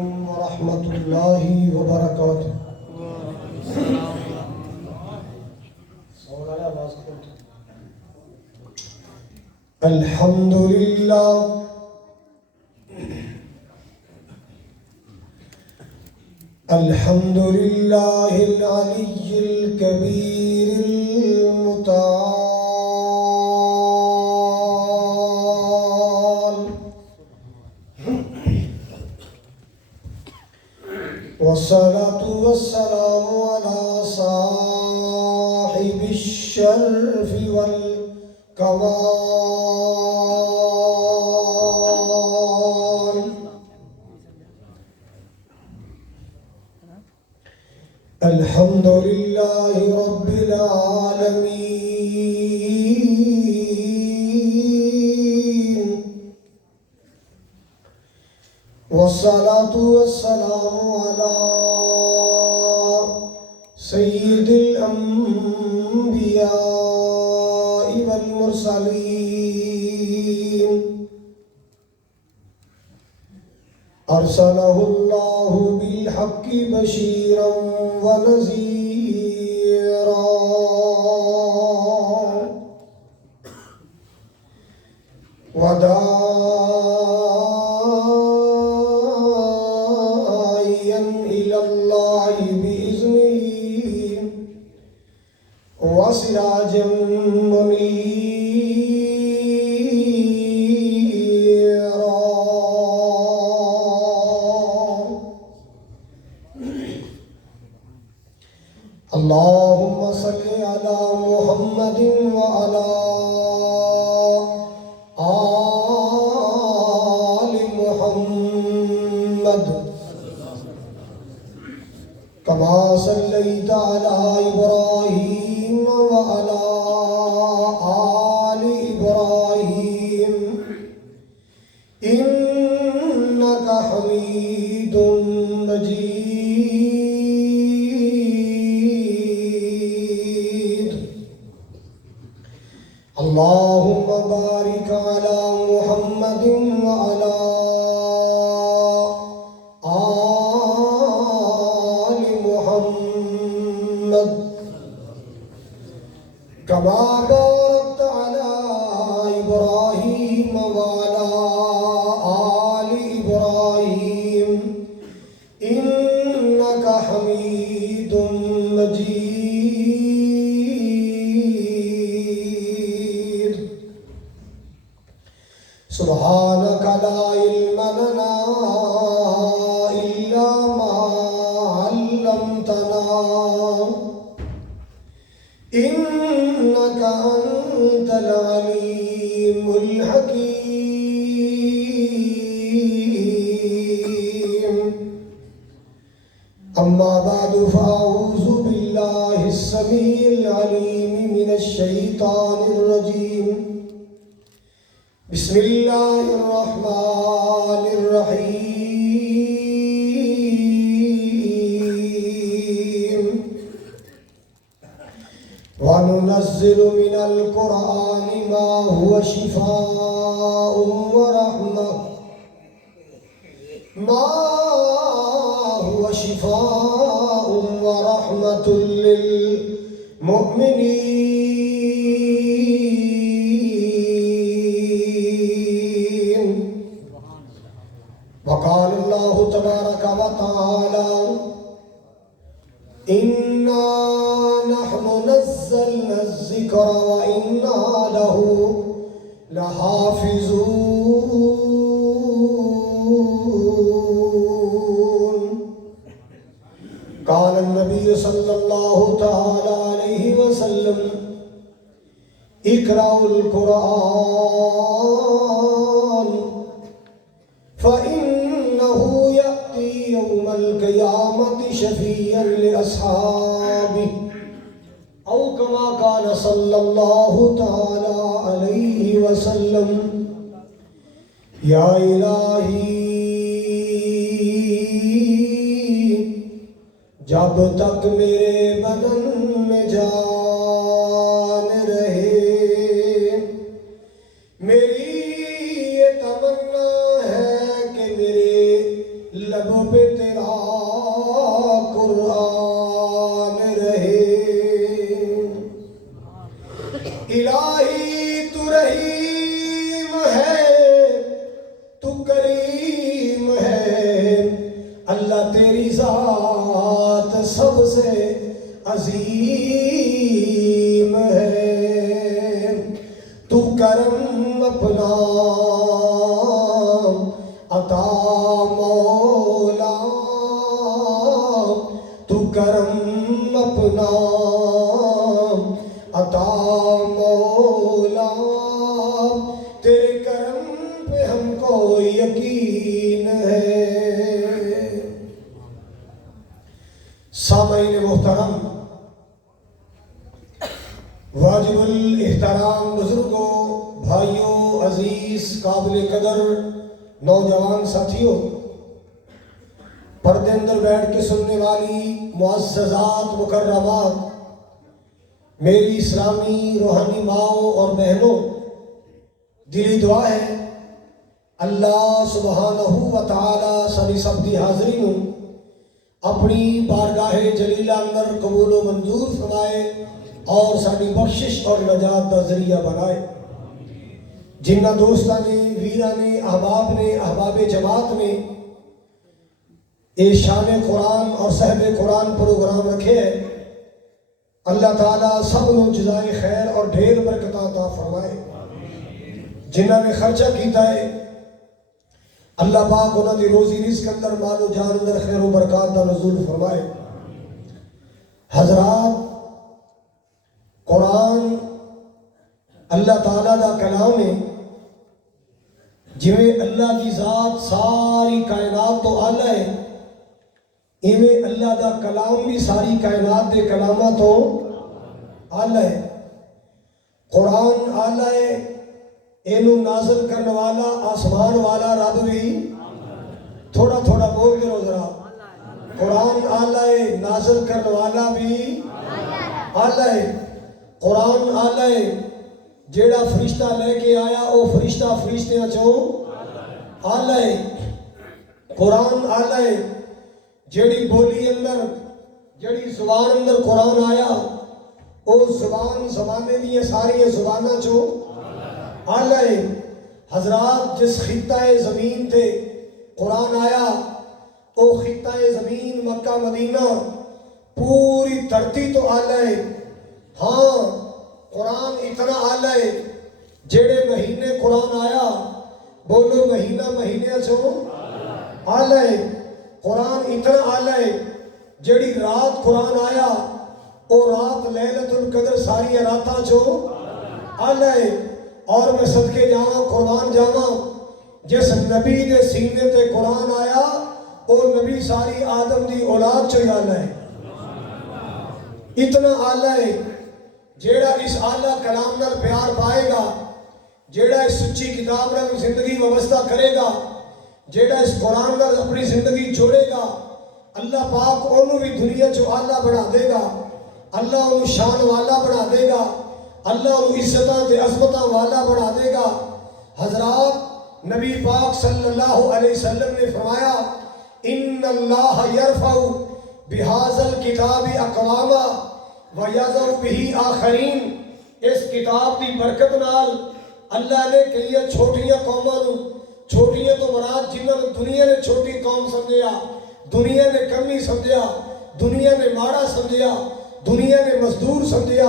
ورحمۃ اللہ وبرکاتہ۔ الحمد للہ الحمد للہ العلی الکبیر المتعال، والصلاة والسلام على صاحب الشرف والكمال، الحمد لله رب العالمين، والصلاة والسلام على سيد الأنبياء والمرسلين، أرسله الله بالحق بشيرا ونذيرا، وداعيا إلى الله بإذنه وسراجا منيرا. اللهم صل على محمد وعلى آل محمد كما صليت على إبراهيم وعلى آل إبراهيم إنك حميد مجيد. اللهم بارك على محمد وعلى آل محمد كما باركت على إبراهيم وعلى آل إبراهيم إنك حميد مجيد. سبحانك لا علم لنا إلا ما علمتنا إنك أنت العليم الحكيم. أما بعد فأعوذ بالله السميع العليم من الشيطان الرجيم. بسم الله الرحمن الرحيم. وننزل من القرآن ما هو شفاء ورحمة للمؤمنين. وقال الله تبارك وتعالى: إنا نحن نزلنا الذكر وإنا له لحافظون. قال النبي صلى الله تعالى عليه وسلم: اقرأوا القرآن فإنه يأتي يوم القيامة شفيعا لأصحابه، أو كما قال صلى الله تعالى عليه وسلم. یا الہی، جب تک میرے بدن میں جان رہے، میری یہ تمنا ہے کہ میرے لب پہ تیرا قرآن رہے۔ الہی تو رحیم ہے، تو کریم ہے، اللہ تیری ذات سب سے عظیم ہے۔ تو کرم اپنا عطا مولا، تو کرم اپنا عطا مولا، تیرے کرم پہ ہم کو یقین ہے۔ سامعین محترم، واجب الاحترام بزرگوں، بھائیوں، عزیز، قابل قدر نوجوان ساتھیوں، پردے اندر بیٹھ کے سننے والی معززات مکرمات، میری اسلامی روحانی ماؤں اور بہنوں، دلی دعا ہے اللہ سبحانہ و تعالی سبھی سب دی حاضرین اپنی بارگاہ جلیلہ اندر قبول و منظور فرمائے اور ساری بخشش اور نجات دا ذریعہ بنائے۔ جنہ دوستاں نے، ویراں نے، احباب نے، احباب جماعت نے اے شان قرآن اور صحب قرآن پروگرام رکھے ہیں، اللہ تعالیٰ سب کو جزائے خیر اور ڈھیر برکت عطا فرمائے۔ جنہ نے خرچہ کیتا ہے اللہ پاک انہاں دی روزی رزق اندر، مال و جان اندر خیر و برکات دا نزول فرمائے۔ حضرات، قرآن اللہ تعالیٰ دا کلام ہے، جویں اللہ کی ذات ساری کائنات تو آلہ ہے، ایویں اللہ دا کلام بھی ساری کائنات دے کلامات تو آلہ ہے۔ قرآن آلہ ہے، اینو نازل کرنے والا آسمان والا رب بھی، تھوڑا تھوڑا بول کے رو ذرا، قرآن آلہ ہے، نازل کرنے والا بھی آلہ ہے۔ قرآن آلہ ہے، جیڑا فرشتہ لے کے آیا او فرشتہ فرشتیاں چوں آلہ ہے۔ قرآن آلہ ہے، جیڑی بولی اندر، جیڑی زبان اندر قرآن آیا او زبان زمانے دیا ساری زبانہ چوں آلہ ہے۔ حضرات، جس خطہ زمین تھے قرآن آیا او خطہ زمین مکہ مدینہ پوری دھرتی تو آلہ ہے۔ ہاں، قرآن اتنا آلہ ہے، جیڑے مہینے قرآن آیا، بولو مہینہ مہینے چوں آلہ ہے۔ قرآن اتنا آلہ ہے، جیڑی رات قرآن آیا او رات لیلۃ القدر ساری راتاں چوں آلہ ہے۔ اور میں صدقے جاواں، قربان جاواں، جس نبی دے سینے تے قرآن آیا او نبی ساری آدم دی اولاد چوں آلہ ہے۔ اتنا آلہ ہے، جیڑا اس آلہ کلام نال پیار پائے گا، جیڑا اس سچی کتاب نال زندگی وابستہ کرے گا، جیڑا اس قرآن نال اپنی زندگی جوڑے گا، اللہ پاک انہوں بھی دنیا چو آلہ بنا دے گا، اللہ انہوں شان والا بنا دے گا، اللہ انہوں عزتاں تے عظمتاں والا بنا دے گا۔ حضرات، نبی پاک صلی اللہ علیہ وسلم نے فرمایا، ان اللہ یرفع بہذا الکتاب اقواما وَيَذَرُ بِهِ آخَرِينَ۔ اس کتاب دی برکت نال اللہ نے کئی چھوٹیاں قوماں نوں، چھوٹیاں تو مراد جنہاں نے دنیا نے چھوٹی قوم سمجھیا، دنیا نے کمی سمجھیا، دنیا نے ماڑا سمجھیا، دنیا نے مزدور سمجھیا،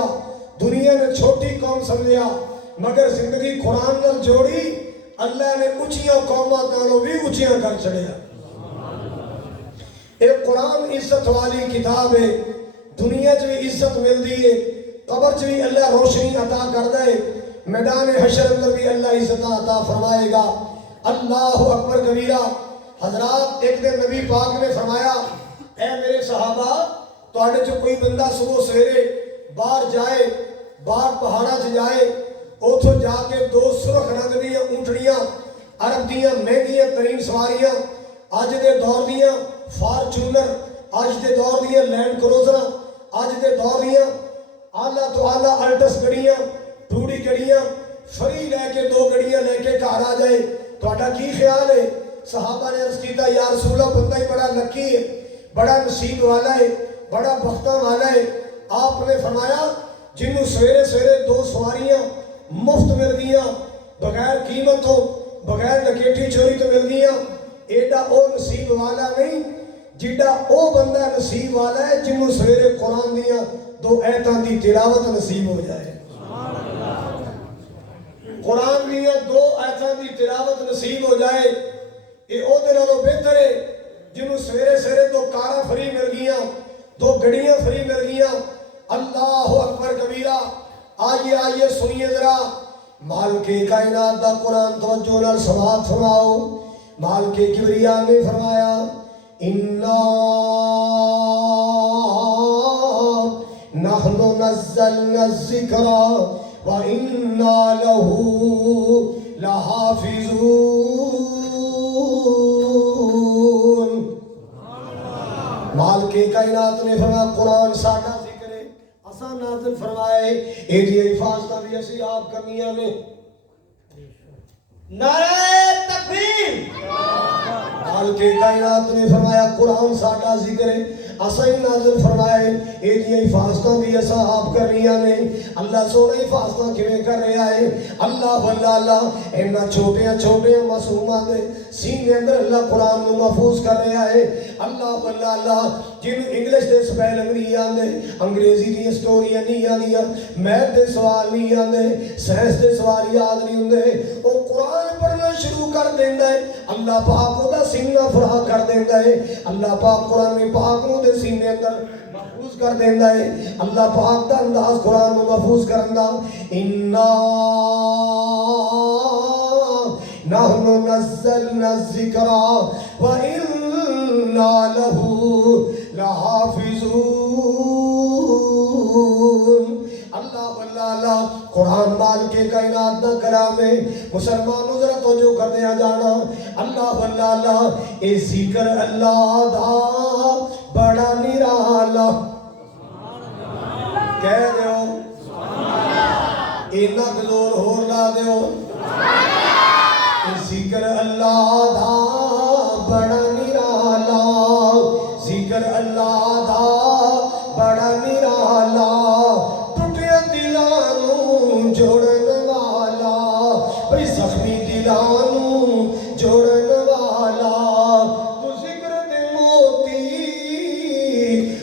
دنیا نے چھوٹی قوم سمجھیا، مگر زندگی قرآن نال جوڑی، اللہ نے اونچیاں قوماں نالوں بھی اونچیاں کر چھڑیا۔ ایک قرآن عزت والی کتاب ہے، دنیا چ بھی عزت ملدی ہے، قبر چ بھی اللہ روشنی عطا کردہ ہے، میدان حشر اندر بھی اللہ عزت عطا فرمائے گا۔ اللہ اکبر کبیرہ۔ حضرات، ایک دن نبی پاک نے فرمایا، اے میرے صحابہ، تو آنے جو کوئی بندہ صبح سویرے باہر جائے، باہر پہاڑا سے جائے، اوتھو جا کے دو سرخ رنگ دیاں اونٹڑیاں، عرب دیاں مہنگیاں ترین سواریاں، آج دے دور دیاں فارچونر، آج دے دور دیاں لینڈ کروزر، آج دے دور دیاں آلہ تو آلہ الٹس گڑیاں، ٹوڑی گڑیاں، فری لے کے دو گڑیاں لے کے گھر آ جائے، تو آٹا کی خیال ہے؟ صحابہ نے عرض کیتا یا رسول اللہ بندہ ہی بڑا لکی ہے، بڑا نصیب والا ہے، بڑا بختہ والا ہے۔ آپ نے فرمایا جنہوں سویرے سویرے 2 سواریاں مفت مل گیا، بغیر قیمت ہو، بغیر لکیٹی چوری تو مل گیا، ایڈا او نصیب والا نہیں جیڈا او بندہ نصیب والا ہے جنہوں سویرے قرآن دیا 2 ایتاں دی تلاوت نصیب ہو جائے۔ قرآن دیا 2 ایتاں دی تلاوت نصیب ہو جائے، یہ او دے نالوں بہتر ہے جنہوں سویرے سویرے 2 کاراں فری مل گیا، 2 گڑیاں فری مل گیا۔ اللہ اکبر کبیرہ۔ آئیے سنیے ذرا مالک کائنات دا قرآن توجہ نال سماعت فرماؤ۔ مالک کبریا نے فرمایا اِنَّا نَحْنُ نَزَّلْنَا الذِّكْرَ وَإِنَّا لَهُ لَحَافِظُونَ۔ مالک کائنات نے فرمایا قرآن ساڈا ذکر ہے، اساں نازل فرمائے، اے دی حفاظت بھی اسی آپ کرنیاں نے۔ نعرہ تکبیر۔ مالک کائنات نے فرمایا قرآن ساڈا ذکر ہے، اساں ہی نازل فرمائے، اے دی حفاظتاں بھی اساں آپ کرنیاں نے۔ اللہ سونا حفاظتاں کیویں کر رہا ہے؟ اللہ اللہ اینا چھوٹیاں چھوٹیاں معصوماں دے سینے اندر اللہ قرآن نو محفوظ کر رہا ہے۔ اللہ اللہ جن انگلش دے سپیلنگ نہیں آندے، انگریزی دی سٹوریاں نہیں آندیاں، میتھ دے سوال نہیں آندے، سائنس دے سوال یاد نہیں ہوندے، او قرآن پڑھنا شروع کر دیندا ہے، اللہ پاک دا سینہ فرا کر دیندا ہے، اللہ پاک قرآن پاک نو دے سینے اندر محفوظ کر دیندا ہے۔ اللہ پاک دا انداز قرآن نو محفوظ کرندا اِنَّا نَحْنُ نَزَّلْنَا الذِّكْرَ وَإِنَّا لَهُ لَحَافِظُونَ۔ اللہ قرآن مال کے کائنات دا کلام ہے، مسلمانوں ذرا توجہ کر دیا جانا۔ اللہ اے ذکر اللہ دا بڑا نرالا، کہہ دیو اینا کزور ہور لا دیو، اے ذکر اللہ دا بڑا نرالا، ذکر اللہ دا بڑا نرالا، ٹوٹیاں دلانوں جوڑن والا، بھئی زخمی دلانوں جوڑن والا، تو ذکر دے موتی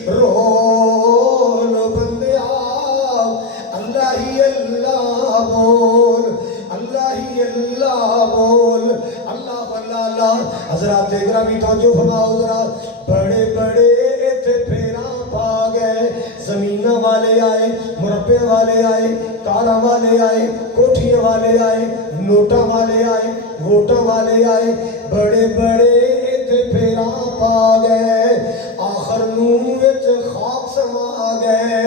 رول بندیا، اللہ ہی اللہ بول، اللہ ہی اللہ بول، اللہ حضرات اکرامی توجہ فرماؤ ذرا، بڑے بڑے ایتھے پھیراں پا گئے، زمینہ والے آئے، مربع والے آئے، کاراں والے آئے، کوٹھیاں والے آئے، نوٹاں والے آئے، ووٹاں والے آئے، بڑے بڑے ایتھے پھیراں پا گئے، آخر نوں وچ خاک سما گئے،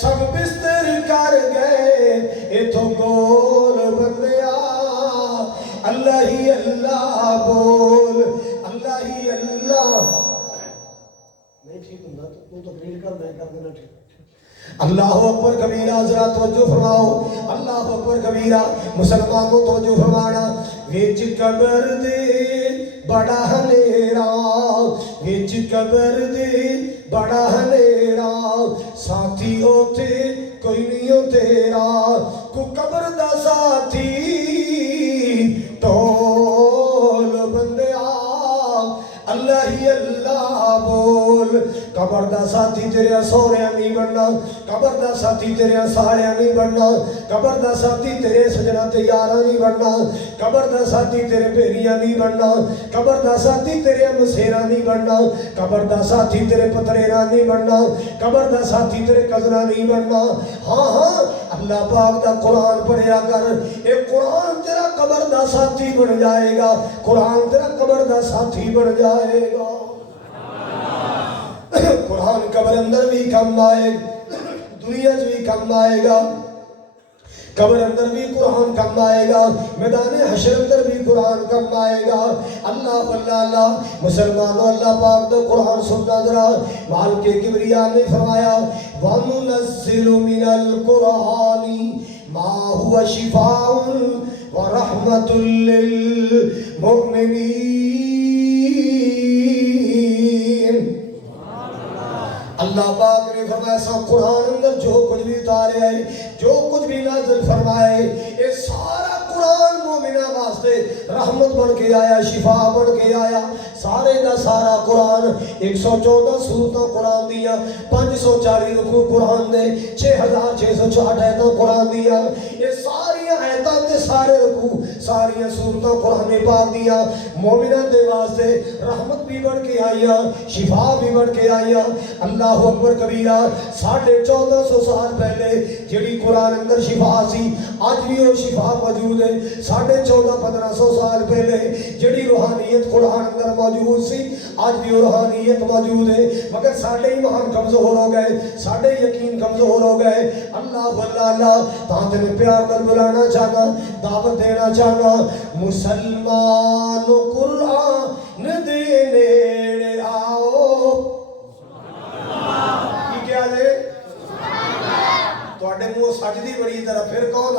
سب بستر کر گئے، ایتھوں گول بندیا، اللہ ہی اللہ بول، اللہ ہی اللہ نہیں ٹھیک ہوں تو تقریر کر میں کر دینا ٹھیک۔ اللہ اکبر کبیرہ، ذرا توجہ فرماؤ، اللہ اکبر کبیرہ، مسلمانوں توجہ فرمانا، ویچ قبر دے بڑا ہنیرا، ویچ قبر دے بڑا ہنیرا، ساتھی ہوتے کوئی نہیں ہو تیرا، کو قبر دا ساتھی ٹول بندیا، اللہ ہی اللہ بول، قبر دا ساتھی تیرے سوریاں نہیں بننا، قبر دا ساتھی تیرے ساڑیاں نہیں بننا، قبر دا ساتھی تیرے سجنہ تیارہ نہیں بننا، قبر دا ساتھی تیرے بیریاں نہیں بننا، قبر دا ساتھی تیرے مسیرہ نہیں بننا، قبر دا ساتھی تیرے پتریرہ نہیں بننا، قبر دا ساتھی تیرے قذرہ نہیں بننا۔ ہاں اللہ پاک دا قرآن پڑھیا کر، اے قرآن تیرا قبر دا ساتھی بن جائے گا، قرآن تیرا قبر دا ساتھی بن جائے گا۔ قرآن قبر اندر بھی کم آئے، دنیا بھی کم آئے گا، قبر اندر بھی قرآن کم آئے گا، میدان حشر اندر بھی قرآن کم آئے گا۔ اللہ مسلمانوں اللہ پاک دا قرآن سننا ذرا، مالک کبریا نے فرمایا وَنُنَزِّلُ مِنَ الْقُرْآنِ مَا هُوَ شِفَاءٌ وَرَحْمَةٌ لِّلْمُؤْمِنِينَ۔ اللہ پاک نے فرمایا سا قرآن اندر جو کچھ بھی اتارے ہے جو کچھ بھی نازل فرمائے یہ سارا قرآن مومنہ واسطے رحمت بن کے آیا شفا بن کے آیا سارے دا سارا قرآن 114 سورتاں قرآن دیا 540 رکوع قرآن دے 6666 آیتاں قرآن دیا یہ ساری آیتاں تے سارے رکوع ساری سورتاں قرآن پاک دیا مومنہ دے واسطے رحمت بھی بن کے آیا شفا بھی بن کے آیا اللہ اکبر کبیرہ 1450 سال پہلے جڑی قرآن اندر شفا سی آج بھی وہ شفا موجود ہے 1450-1500 سال پہلے جڑی روحانیت قرآن اندر موجود سی آج بھی وہ روحانیت موجود ہے مگر ساڑھے ایمان کمزور ہو گئے ساڑھے یقین کمزور ہو گئے اللہ اللہ تاں نے پیار نال بلانا چاہنا دعوت دینا چاہنا مسلمان قرآن دے نیڑے آؤ کی کیا لے تو اڈے منہ سجدی بڑی طرح پھر کون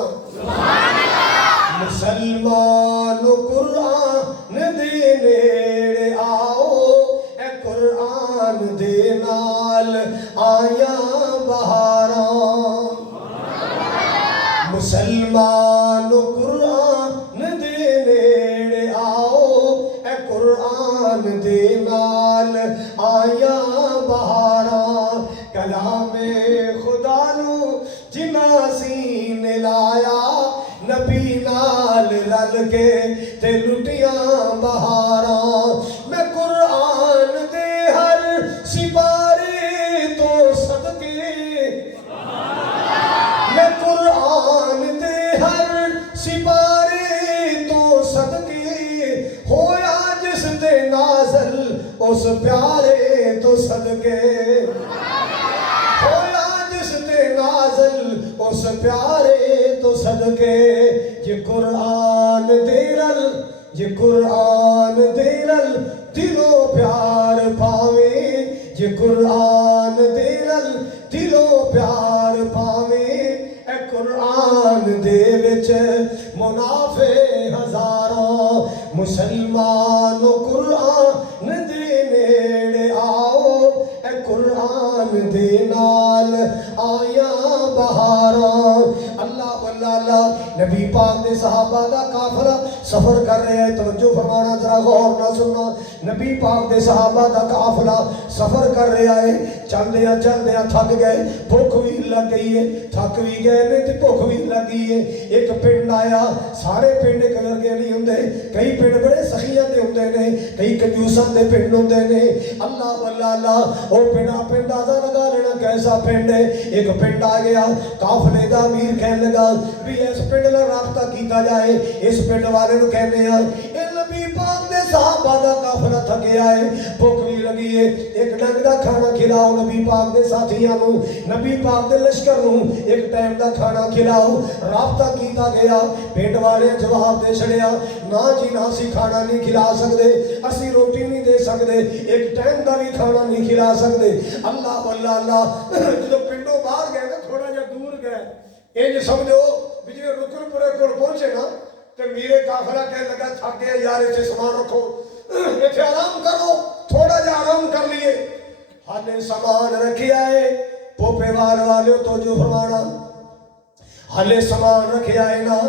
مسلمان قرآن دے نیڑے آؤ اے قرآن دے نال آیا بہاراں مسلمان قرآن دے نیڑے آؤ اے قرآن دے نال آیا بہاراں کلام خدا نو جنا سین لایا نبی نال رل کے تے لٹیاں بہاراں میں قرآن دے ہر سپارے تو صدقے میں قرآن دے ہر سپارے تو صدقے ہویا جس تے نازل اس پیارے تو صدقے ہویا جس تے نازل اس پیارے تو صدقے یہ قرآن دیرل یہ قرآن دیرل دلوں پیار پاوے یہ قرآن دیرل دلوں پیار پاوے اے قرآن دے وچ منافع ہزاراں مسلمان قرآن دے نیڑے آؤ اے قرآن دے نال آیا بہاراں اللہ اللہ نبی پاک دے صحابہ دا قافلہ سفر کر رہے ہیں توجہ فرمانا ذرا غور نہ سننا نبی پاک دے صحابہ دا قافلہ سفر کر رہا ہے چل دیا تھک گئے بھوک بھی لگ گئی ہے تھک بھی گئے نے تے بھوک بھی لگ گئی ہے ایک پنڈ آیا سارے پنڈ ایک ورگے نہیں ہوندے کئی پنڈ بڑے سخیاں دے ہوندے نے کئی کنجوساں دے پنڈ ہوندے نے اللہ او پنڈ اندازہ لگا لینا کیسا پنڈ ہے ایک پنڈ آ گیا قافلے دا امیر کہنے لگا بھی اس پنڈ نال رابطہ کیتا جائے اس پنڈ والے نو کہنے آ اے نبی پاک دے صحابہ دا قافلہ تھکیا ہے بھوک بھی لگی ہے ایک ڈنگ دا کھانا کھلاؤ نبی پاک دے ساتھیاں نو نبی پاک دے لشکر نو ایک ٹائم دا کھانا کھلاؤ رابطہ کیتا گیا پنڈ والے جواب دے چھڑیا نا جی نا سی کھانا نہیں کھلا سکدے اسی روٹی نہیں دے سکدے ایک ٹائم دا بھی کھانا نہیں کھلا سکدے اللہ جدو پنڈوں باہر گئے نا تھوڑا جا دور گئے انج سمجھو بھی جی رکن پورے کول پہنچے نا تے میرے قافلہ کہنے لگا تھک گئے یار ایتھے سامان رکھو ایتھے آرام کرو تھوڑا جا آرام کر لیے ہالے سامان رکھیا ہے پوپے والے تو جو فرمانا ہالے سامان رکھیا ہے نا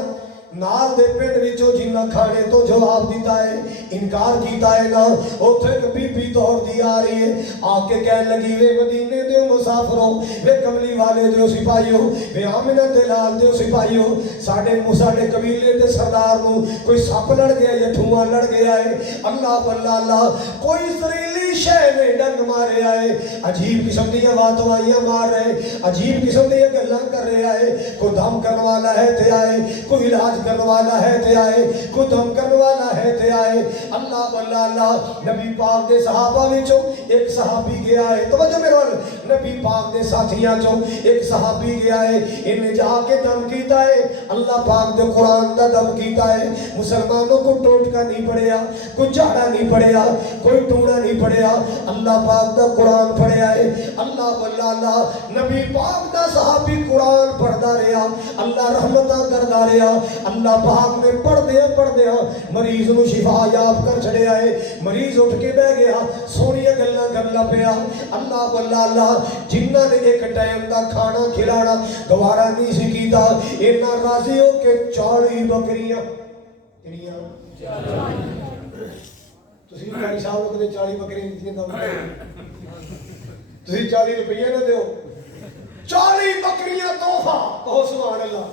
نال دے پنڈ وچوں جنہ کھانے تو جواب دیتا ہے انکار کیتا ہے نا اوتھے ایک بی بی دوڑ دی آ رہی ہے آ کے کہنے لگی وے مدینے دے مسافروں وے کملی والے دے سپاہیوں وے آمنہ دے لال دے سپاہیوں ساڈے قبیلے دے سردار نو کوئی سپ لڑ گیا یا دھواں لڑ گیا ہے اللہ کوئی زہریلی شے نے ڈنگ مارے آئے عجیب قسم دی آوازاں مار رہے عجیب قسم دی گلاں کر رہے آئے کوئی دم کرنے والا ہے تے آئے کوئی علاج کرنے والا ہے تے آئے کوئی دم کرنے والا ہے تے آئے اللہ نبی پاک دے صحابہ وچوں ایک صحابی گیا ہے توجہ میرے وال نبی پاک دے ساتھیاں چوں ایک صحابی گیا ہے انہیں جا کے دم کیتا ہے اللہ پاک دے قرآن دا دم کیتا ہے مسلمانوں کو ٹوٹکا نہیں پڑیا کوئی جھاڑا نہیں پڑیا کوئی ٹوڑا نہیں پڑیا اللہ پاک دا قرآن پڑھیا ہے اللہ اللہ نبی پاک دا صحابی قرآن پڑھدا رہیا اللہ رحمتہ کردا رہیا اللہ پاک نے پڑھ دیا مریض نو شفا یاب کر چھڑیا ہے مریض اٹھ کے بیٹھ گیا سونیاں گلاں کرنا پیا اللہ اللہ جنہاں نے ایک ٹائم دا کھانا کھلانا گوارا نہیں سی کیتا اتنا راضی ہو کہ 40 بکریاں تسی کاری صاحب لوگ نے 40 بکریاں دیتیاں تسی 40 روپیہ نہ دیو 40 بکریاں تحفہ کہو سبحان اللہ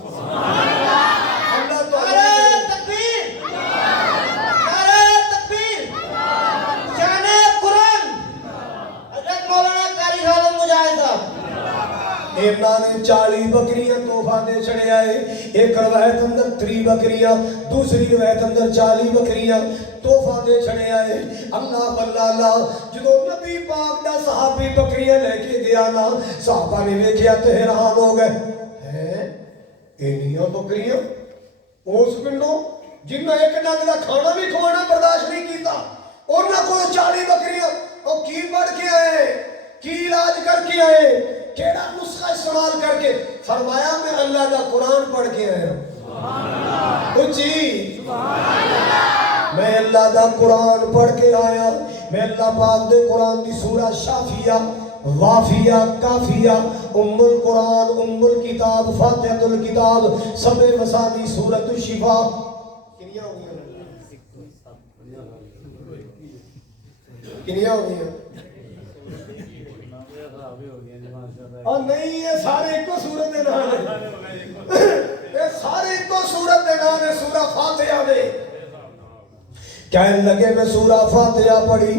اللہ تو نعرہ تکبیر نعرہ تکبیر شان قرآن حضرت مولانا قاری عالم مجاہد صاحب ایمنا نے 40 بکریاں تحفہ دے چھڑے آئے ایک روایت اندر 3 بکریاں دوسری روایت اندر 40 بکریاں تحفہ دے چھڑے آئے اللہ اللہ جدو نبی پاک دا صحابی بکریاں لے کے گیا نا صحابہ نے ویکھیا تے حیران ہو گئے ہیں اینیاں بکریاں اس پنڈوں جنہاں ایک ڈنگ دا کھانا بھی کھوانا برداشت نہیں کیتا انہاں کو 40 بکریاں او کی پڑھ کے آئے کی علاج کر کے آئے کیڑا نسخہ استعمال کر کے فرمایا میں اللہ کا قرآن پڑھ کے آیا اچھی میں اللہ کا قرآن پڑھ کے آیا میں اللہ پاک دے قرآن دی سورہ شافیہ وافیہ کافیہ ام القرآن ام الکتاب فاتحۃ الکتاب سبع مثانی سورۃ الشفا کنیا ہو گیا اور نہیں یہ سارے ایک کو سورت دے نام ہے یہ سارے ایک کو سورت دے نام ہے سورہ فاتحہ دے کہنے لگے میں سورہ فاتحہ پڑھی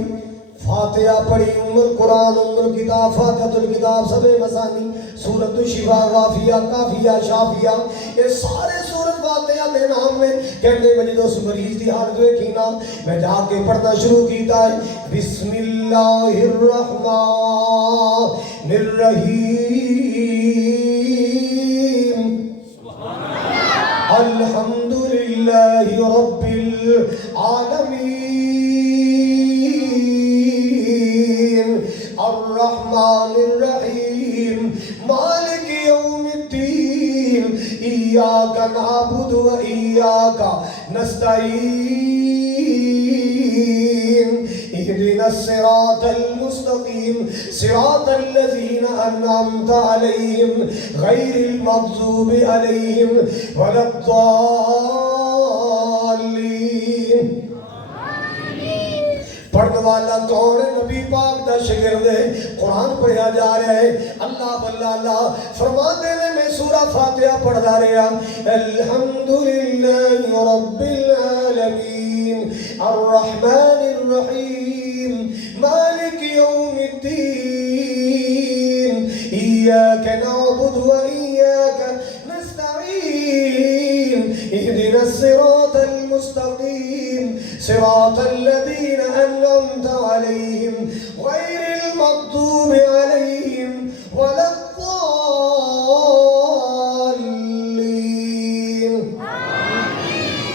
ام القرآن ام الکتاب فاتحۃ الکتاب سبع مثانی سورۃ الشفا وافیہ کافیہ شافیہ یہ سارے سورت فاتحہ دے نام میں کہنے مجھے اس مریض دی حالت دیکھی نا میں جا کے پڑھنا شروع کیتا ہے بسم اللہ الرحمن الرحیم الحمدللہ رب العالمین الرحمن الرحیم مالک یوم الدین ایاک نعبد و ایاک نستعین اهدنا الصراط المستقيم صراط الذين أنعمت عليهم غير المغضوب عليهم ولا الضالين پڑھنے والا کون ہے نبی پاک دا شاگرد ہے قرآن پڑھیا جا رہا ہے اللہ اللہ فرماتے ہیں میں سورہ فاتحہ پڑھدا رہا الحمدللہ رب العالمین الرحمن الرحیم مالک یوم الدین ایاک نعبد و ایاک نستعین اهدنا الصراط المستقیم صراط الذين أنعمت عليهم غير المغضوب عليهم ولا الضالين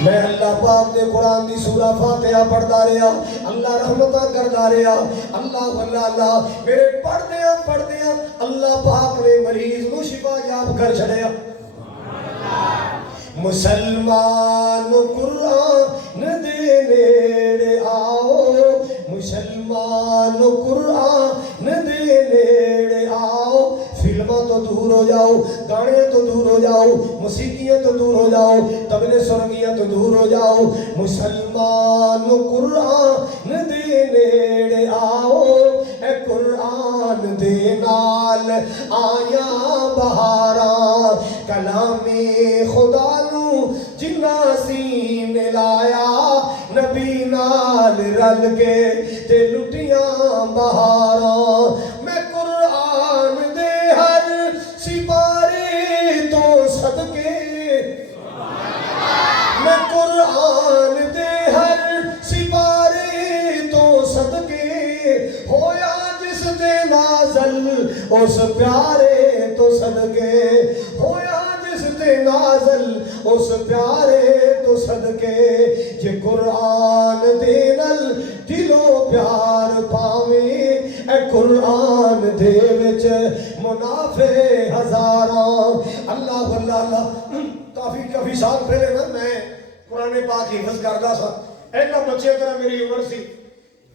میں اللہ پاک دے قرآن دی سورہ فاتحہ پڑھدا رہا اللہ رحمتہ کردا رہا اللہ میرے پڑھ دیا اللہ پاک نے مریض نو شفا یاب کر چھڑیا مسلمان قرآن دے نیڑے آؤ مسلمان قرآن دے نیڑے آؤ فلموں تو دور ہو جاؤ گانے تو دور ہو جاؤ موسیقیاں تو دور ہو جاؤ تبلے سرنگیاں تو دور ہو جاؤ مسلمان قرآن دے نیڑے آؤ اے قرآن دے نال آیا بہاراں کلامی خدا نو جنہ سین لایا نبی نال رل کے تے لٹیاں بہاراں میں قرآن دے ہر سپارے تو صدقے میں قرآن دے ہر سپارے تو صدقے ہویا جس دے نازل اس پیارے تو صدقے ہویا جس دے نازل اس پیارے تو صدقے یہ قرآن دے نل دلو پیار پاویں اے قرآن دے وچ منافع ہزاراں اللہ اللہ کافی سال پہلے نا میں قرآن پاک حفظ کردا سا اینا بچے طرح میری عمر سی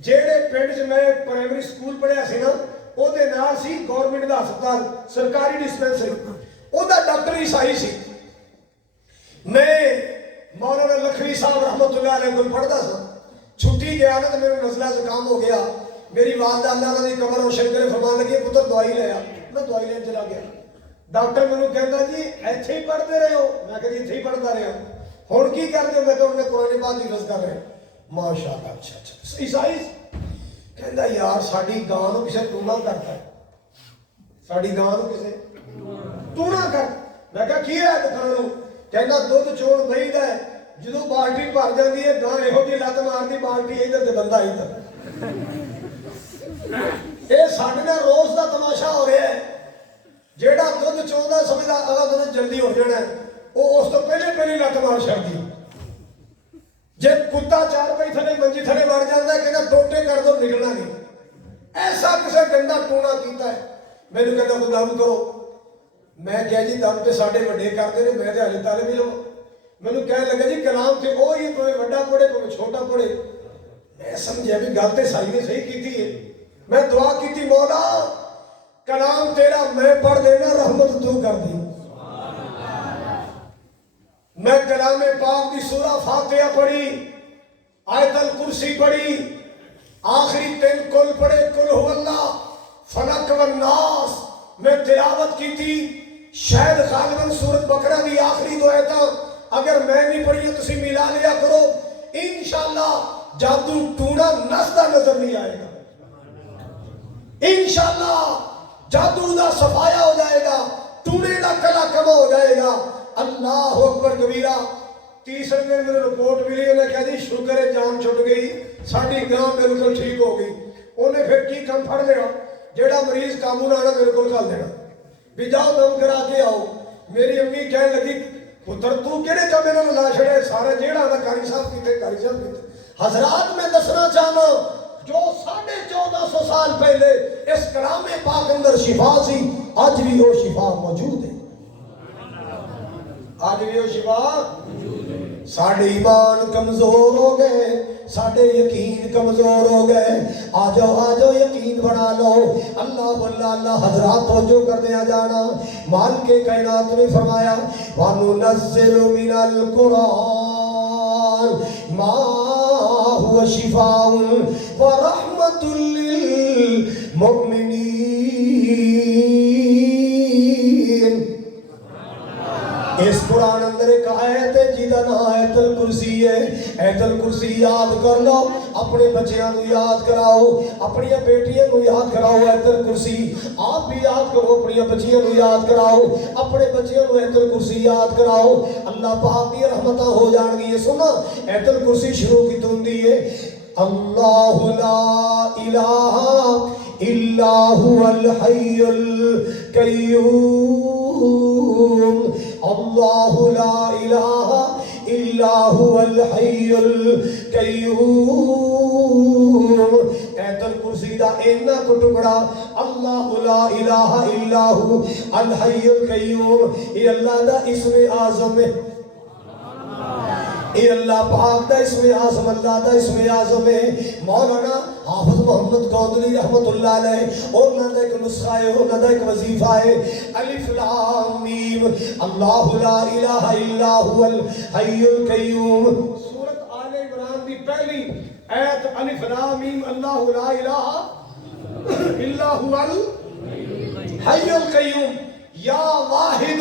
جیڑے پنڈ چ میں پرائمری سکول پڑھیا سی نا او دے نال سی گورنمنٹ دا ہسپتال سرکاری ڈسپینسری او دا ڈاکٹر عیسائی سی میں مولانا لکھوی صاحب رحمت اللہ علیہ کو پڑھتا سا چھٹی گیا نا تو میرے نزلہ زکام ہو گیا میری والدہ اللہ نے قبر روشن کرے فرمان لگی پتر دوائی لے آ میں دوائی لین چلا گیا ڈاکٹر مینوں کہندا جی ایتھے ہی پڑھتے رہے ہو میں کہ جی ایتھے ہی پڑھتا رہا ہن کی کرتے ہو میں تو انہیں قرآن پاک حفظ کر رہے ماشاءاللہ اچھا عیسائی کہندا یار ساڈی گاں نوں کسے ٹونا کرتا ہے ساڈی گاں نوں کسے ٹونا کر میں کہا کی ہے دکھان نوں کہنا دودھ چوڑ بہی دا ہے جدو بالٹی بھر جاندی ہے گاں یہو جی لت مارتی بالٹی ادھر تے بندہ ادھر یہ ساڈے نال روز دا تماشا ہو رہا ہے جیڑا دودھ چوندا سمجھدا اگلا دودھ جلدی ہو جانا ہے وہ اس تو پہلے لت مار چھڑدی جے کتا چار پئی تھلے منجی تھلے وڑ جاندا ہے کہنا ٹوٹے کر دو نکلنا نہیں ایسا کسے گندا ٹونا کیتا ہے مینوں کہندا خدا دم کرو میں کہا جی دم تے ساڈے وڈے کردے نے میں تے حالے طالب علم مینوں کہنے لگا جی کلام تے وہی کوئی وڈا پڑھے کوئی چھوٹا پڑھے میں سمجھیا بھی گل تے سائی نے صحیح کیتی ہے میں دعا کیتی مولا کلام تیرا میں پڑھ دینا رحمت تو کر دی میں کلام پاک دی سورہ فاتحہ پڑھی آیت الکرسی پڑھی آخری 3 کل پڑھے کل ہو اللہ فلق والناس میں تلاوت کی تھی شاید غالباً سورت بقرہ دی آخری 2 آیتاں اگر میں نہیں پڑھی تو تسی ملا لیا کرو انشاءاللہ جادو ٹونا نستا نظر نہیں آئے گا انشاءاللہ جادو دا صفایا ہو جائے گا ٹونے دا کلا کما ہو جائے گا اللہ اکبر کبیرہ تیسرے دن میرے رپورٹ ملی انہیں کہا دی شکر ہے جان چھٹ گئی ساڑھی گاں بالکل ٹھیک ہو گئی انہیں پھر کی کم پھڑ لیا جیڑا مریض قابو نہ آنا میرے کو کھال دینا بھی جاؤ دم کرا کے آؤ میری امی کہنے لگی پتر تو کیڑے کم انہوں لا چھڑے سارا جیڑا آنا کاری صاحب کیتے حضرات میں دسنا چاہنا جو 1450 سال پہلے اس کلام پاک اندر شفا سی آج بھی وہ شفا موجود ہے آج بھی وہ شفا ساڑھے ایمان کمزور ہو گئے ساڑھے یقین کمزور ہو گئے آجو یقین بنا لو اللہ حضرات توجہ کر دیا جانا مال کے کائنات نے فرمایا وَنُنَزِّلُ مِنَ الْقُرْآنِ مَا هُوَ شِفَاءٌ وَرَحْمَةٌ لِّلْمُؤْمِنِينَ اس قرآن اندر ایک آیت ہے جیدہ نا آیت الکرسی ہے آیت الکرسی یاد کر لو اپنے بچیاں نو یاد کراؤ اپنی بیٹیاں نو یاد کراؤ آیت الکرسی آپ بھی یاد کرو اپنی بچیاں نو یاد کراؤ اپنے بچیاں نو آیت الکرسی یاد کراؤ اللہ پاک دی رحمتہ ہو جان گی یہ سنا آیت الکرسی شروع کی توندی ہے اللہ لا الہ الا هو الحی القیوم اللہ لا الہ الا هو الحی القیوم آیت الکرسی دا اینا کو ٹکڑا اللہ لا الہ الا هو الحی القیوم یہ اللہ دا اسم اعظم ہے اے اللہ پاک دا اسم اعظم اللہ دا اسم اعظم ہے مولانا حافظ محمد گوندلی رحمت اللہ علیہ اور نہ دا ایک نسخہ ہے اور نہ دا ایک وظیفہ ہے الف لام میم اللہ لا الہ الا هو الحی القیوم سورت آل عمران دی پہلی آیت الف لام میم اللہ لا الہ الا هو الحی القیوم یا واحد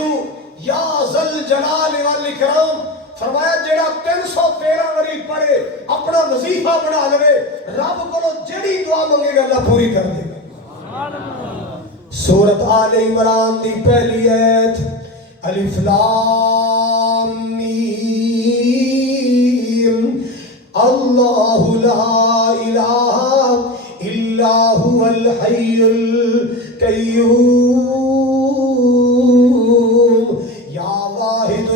یا ذل جلال والاکرام فرمایا جیڑا 313 وری پڑھے اپنا وظیفہ بنا لے رب کو جیڑی دعا منگے گا اللہ پوری کر دے گا سورت آل عمران دی پہلی آیت الف لام میم اللہ لا الہ الا هو الحی القیوم یا واحد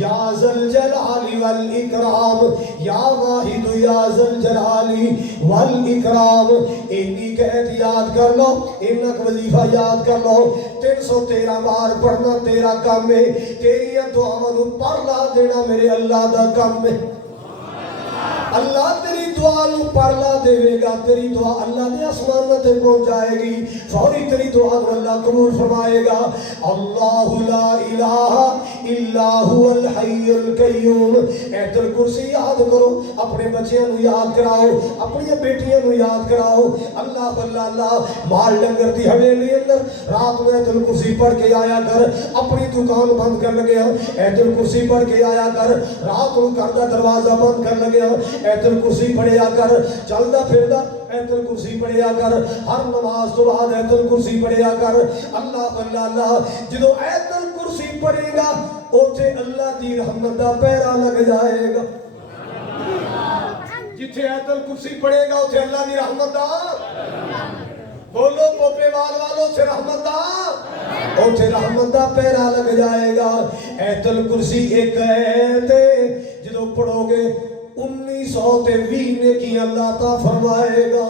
یا ذل جلال والاکرام یا واحد یا ذل جلالی والاکرام. اینی کہت یاد کر لو, اینک وظیفہ یاد کر لو. 313 بار پڑھنا تیرا کام ہے, تیریاں دعاواں نو پڑھ لا دینا میرے اللہ دا کام ہے. اللہ تیری دعا نو پڑھ لا دے گا, تیری دعا اللہ دے آسمان تے پہنچ جائے گی, فوری تیری دعا نو اللہ قبول فرمائے گا. اللہ لا الہ الا هو الحی القیوم. ایت الکرسی یاد کرو, اپنے بچیاں نو یاد کراؤ, اپنی بیٹیاں نو یاد کراؤ. اللہ اللہ اللہ مال ڈنگر دی حویلی اندر رات میں ایت الکرسی پڑھ کے آیا کر. اپنی دکان بند کر لگے ہاں, ایت الکرسی پڑھ کے آیا کر. رات کو گھر دا دروازہ بند کر لگے ہاں, ایت الکرسی پڑھیا کر. چلدا پھردا ایت الکرسی پڑھیا کر. ہر نماز تو بعد ایت الکرسی پڑھیا کر. اللہ اللہ اللہ جدو ایت الکرسی پڑھے گا اوتھے اللہ دی رحمت دا پہرا لگ جائے گا. جتھے ایت الکرسی پڑھے گا اوتھے اللہ دی رحمت دا, بولو پوپے والو سے رحمت دا, اوتھے رحمت دا پہرا لگ جائے گا. ایت الکرسی ایک ایت جدو پڑھو گے 1920 نیکی اللہ عطا فرمائے گا.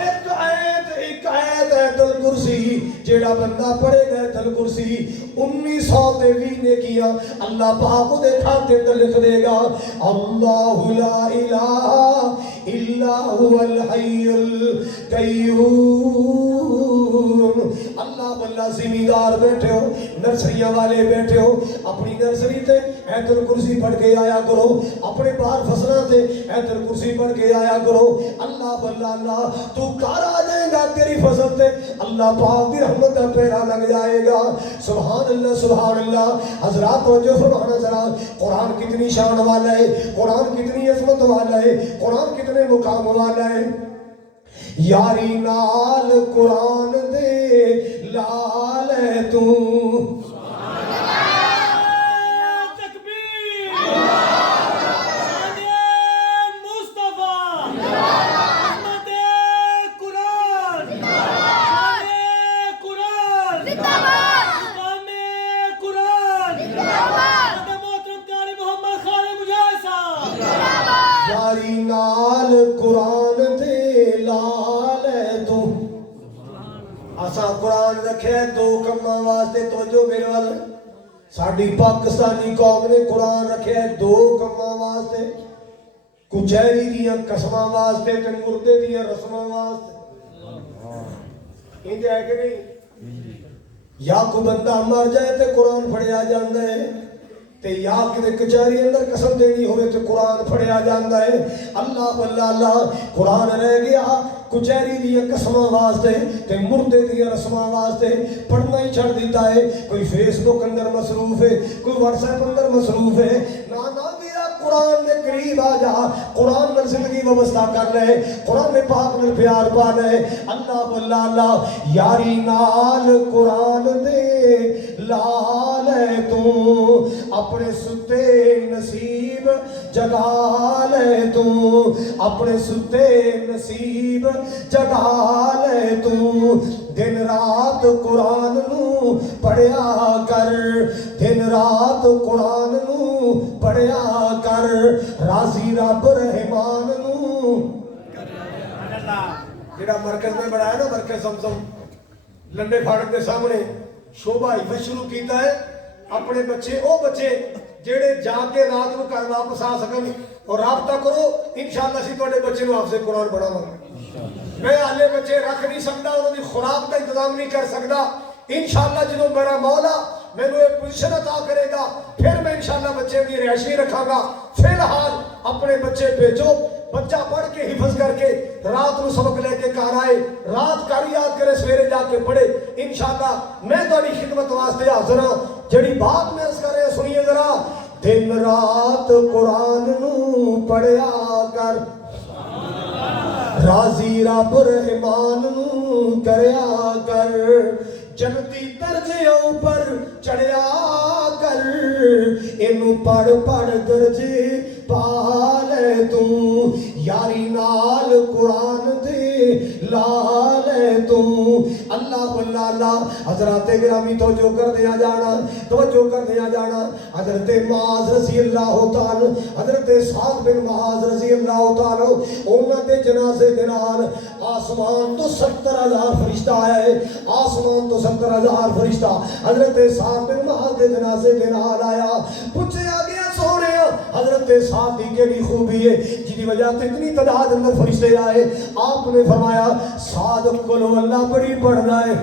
ایک آیت ایت الکرسی جیڑا بندہ پڑھے گا ایت الکرسی 1920 نیکیاں اللہ پاک دے کھاتے اندر لکھ دے گا. اللہ لا الہ الا هو الحی القیوم. اللہ اللہ زمیندار بیٹھے ہو, نرسریاں والے بیٹھے ہو, اپنی نرسری تے ایت الکرسی پڑھ کے آیا کرو, اپنے باہر فصلہ تے ایت الکرسی پڑھ کے آیا کرو. اللہ اللہ اللہ تو کار آ جائے گا تیری فصل تے اللہ پاک دی رحمت کا پہرا لگ جائے گا. سبحان اللہ سبحان اللہ. حضرات توجہ فرمانا ذرا, قرآن کتنی شان والا ہے, قرآن کتنی عظمت والا ہے, قرآن کتنے مقام والا ہے. یاری نال قرآن دے لال تو قرآن دے لال تو. اساں قرآن رکھے دو کماں واسطے. توجہ میرے وال, ساڈی پاکستانی قوم نے قرآن رکھے دو کماں واسطے, کچہری دیاں قسماں واسطے تے مردے دیاں رسماں واسطے. انج ہے کہ نہیں؟ یا کوئی بندہ مر جائے تے قرآن پڑھیا جاندا ہے, تے یا کدے کچہری اندر قسم دینی ہوئے تے قرآن پڑھیا جاندا ہے. اللہ اللہ اللہ قرآن رہ گیا کچہری دی قسماں واسطے تے مردے دی رسماں واسطے. پڑھنا ہی چھڑ دیتا ہے. کوئی فیس بک اندر مصروف ہے, کوئی واٹس ایپ اندر مصروف ہے. نا نا میرا قرآن دے قریب آ جا, قرآن نال زندگی وابستہ کر لے, قرآن پاک نال پیار پا لے. اللہ اللہ اللہ یاری نال قرآن دے لال تو, اپنے ستے نصیب جگا لے تو, اپنے ستے نصیب جگا لے تو. دن رات قرآن نو پڑھیا کر, دن رات قرآن نو پڑھیا کر. راضی رب رحمان نو. جڑا مرکز میں بڑھایا نا, مرکز زمزم لمبے پھاڑک کے سامنے شعبہ حفظ شروع کیتا ہے. اپنے بچے او بچے جڑے جا کے رات نو گھر واپس آ سکن اور رابطہ کرو, انشاءاللہ اسی تواڈے بچے نو حافظ قرآن بناواں گے. میں حالے بچے رکھ نہیں سکتا, انہوں دی خوراک کا انتظام نہیں کر سکتا. انشاءاللہ جدوں میرا مولا مینوں ایک پوزیشن عطا کرے گا پھر میں انشاءاللہ بچے کی رہائشی رکھاں گا. فی الحال اپنے بچے بھیجو, بچہ پڑھ کے حفظ کر کے رات نو سبق لے کے گھر آئے, رات کر یاد کرے, سویرے جا کے پڑھے. انشاءاللہ میں تہاڈی خدمت واسطے حاضر ہاں. جڑی بات میں عرض کر رہے ہیں سنیے ذرا. دن رات قرآن نو پڑھیا کر, راضی رب رحمان نو کریا کر. جنتی درجے اوپر چڑھیا کر, اینو پڑھ پڑھ درجے پا لے تو. یاری نال قرآن دے لال تو اللہ اللہ حضرات گرامی توجہ کر دیا جانا، توجہ کر دیا جانا۔ حضرت معاذ رضی اللہ تعالی، حضرت سعد بن معاذ رضی اللہ تعالی انہاں دے جنازے دے نال آسمان تو 70,000 فرشتہ آئے، آسمان تو 70,000 فرشتہ حضرت سعد بن معاذ دے جنازے دے نال آیا۔ پوچھا گیا سونے حضرت سعد دی کیڑی خوبی ہے جی وجہ سے اتنی تعداد اندر فرشتے آئے؟ آپ نے فرمایا سعد کل ہو اللہ بڑی پڑھنا ہے،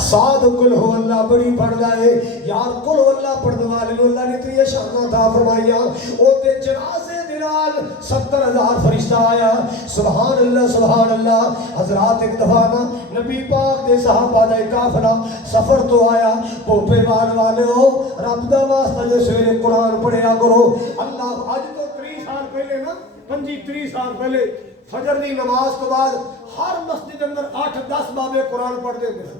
سعد کل ہو اللہ بڑی پڑھنا ہے۔ یار کل ہو اللہ پڑھنے والے نے اللہ نے اتنی شان عطا فرمایا، او تے جنازے دے نال 70,000 فرشتہ آیا۔ سبحان اللہ سبحان اللہ۔ حضرات ایک دفعہ نا نبی پاک دے صحابہ دا ایک قافلہ سفر تو آیا، پوپے والے ہو رب دا واسطہ جو سویرے قرآن پڑھیا کرو۔ اللہ اج تو 30 سال پہلے نا 25-30 سال پہلے فجر دی نماز تو بعد ہر مسجد اندر 8-10 بابے قرآن پڑھ دے ہوندے سن،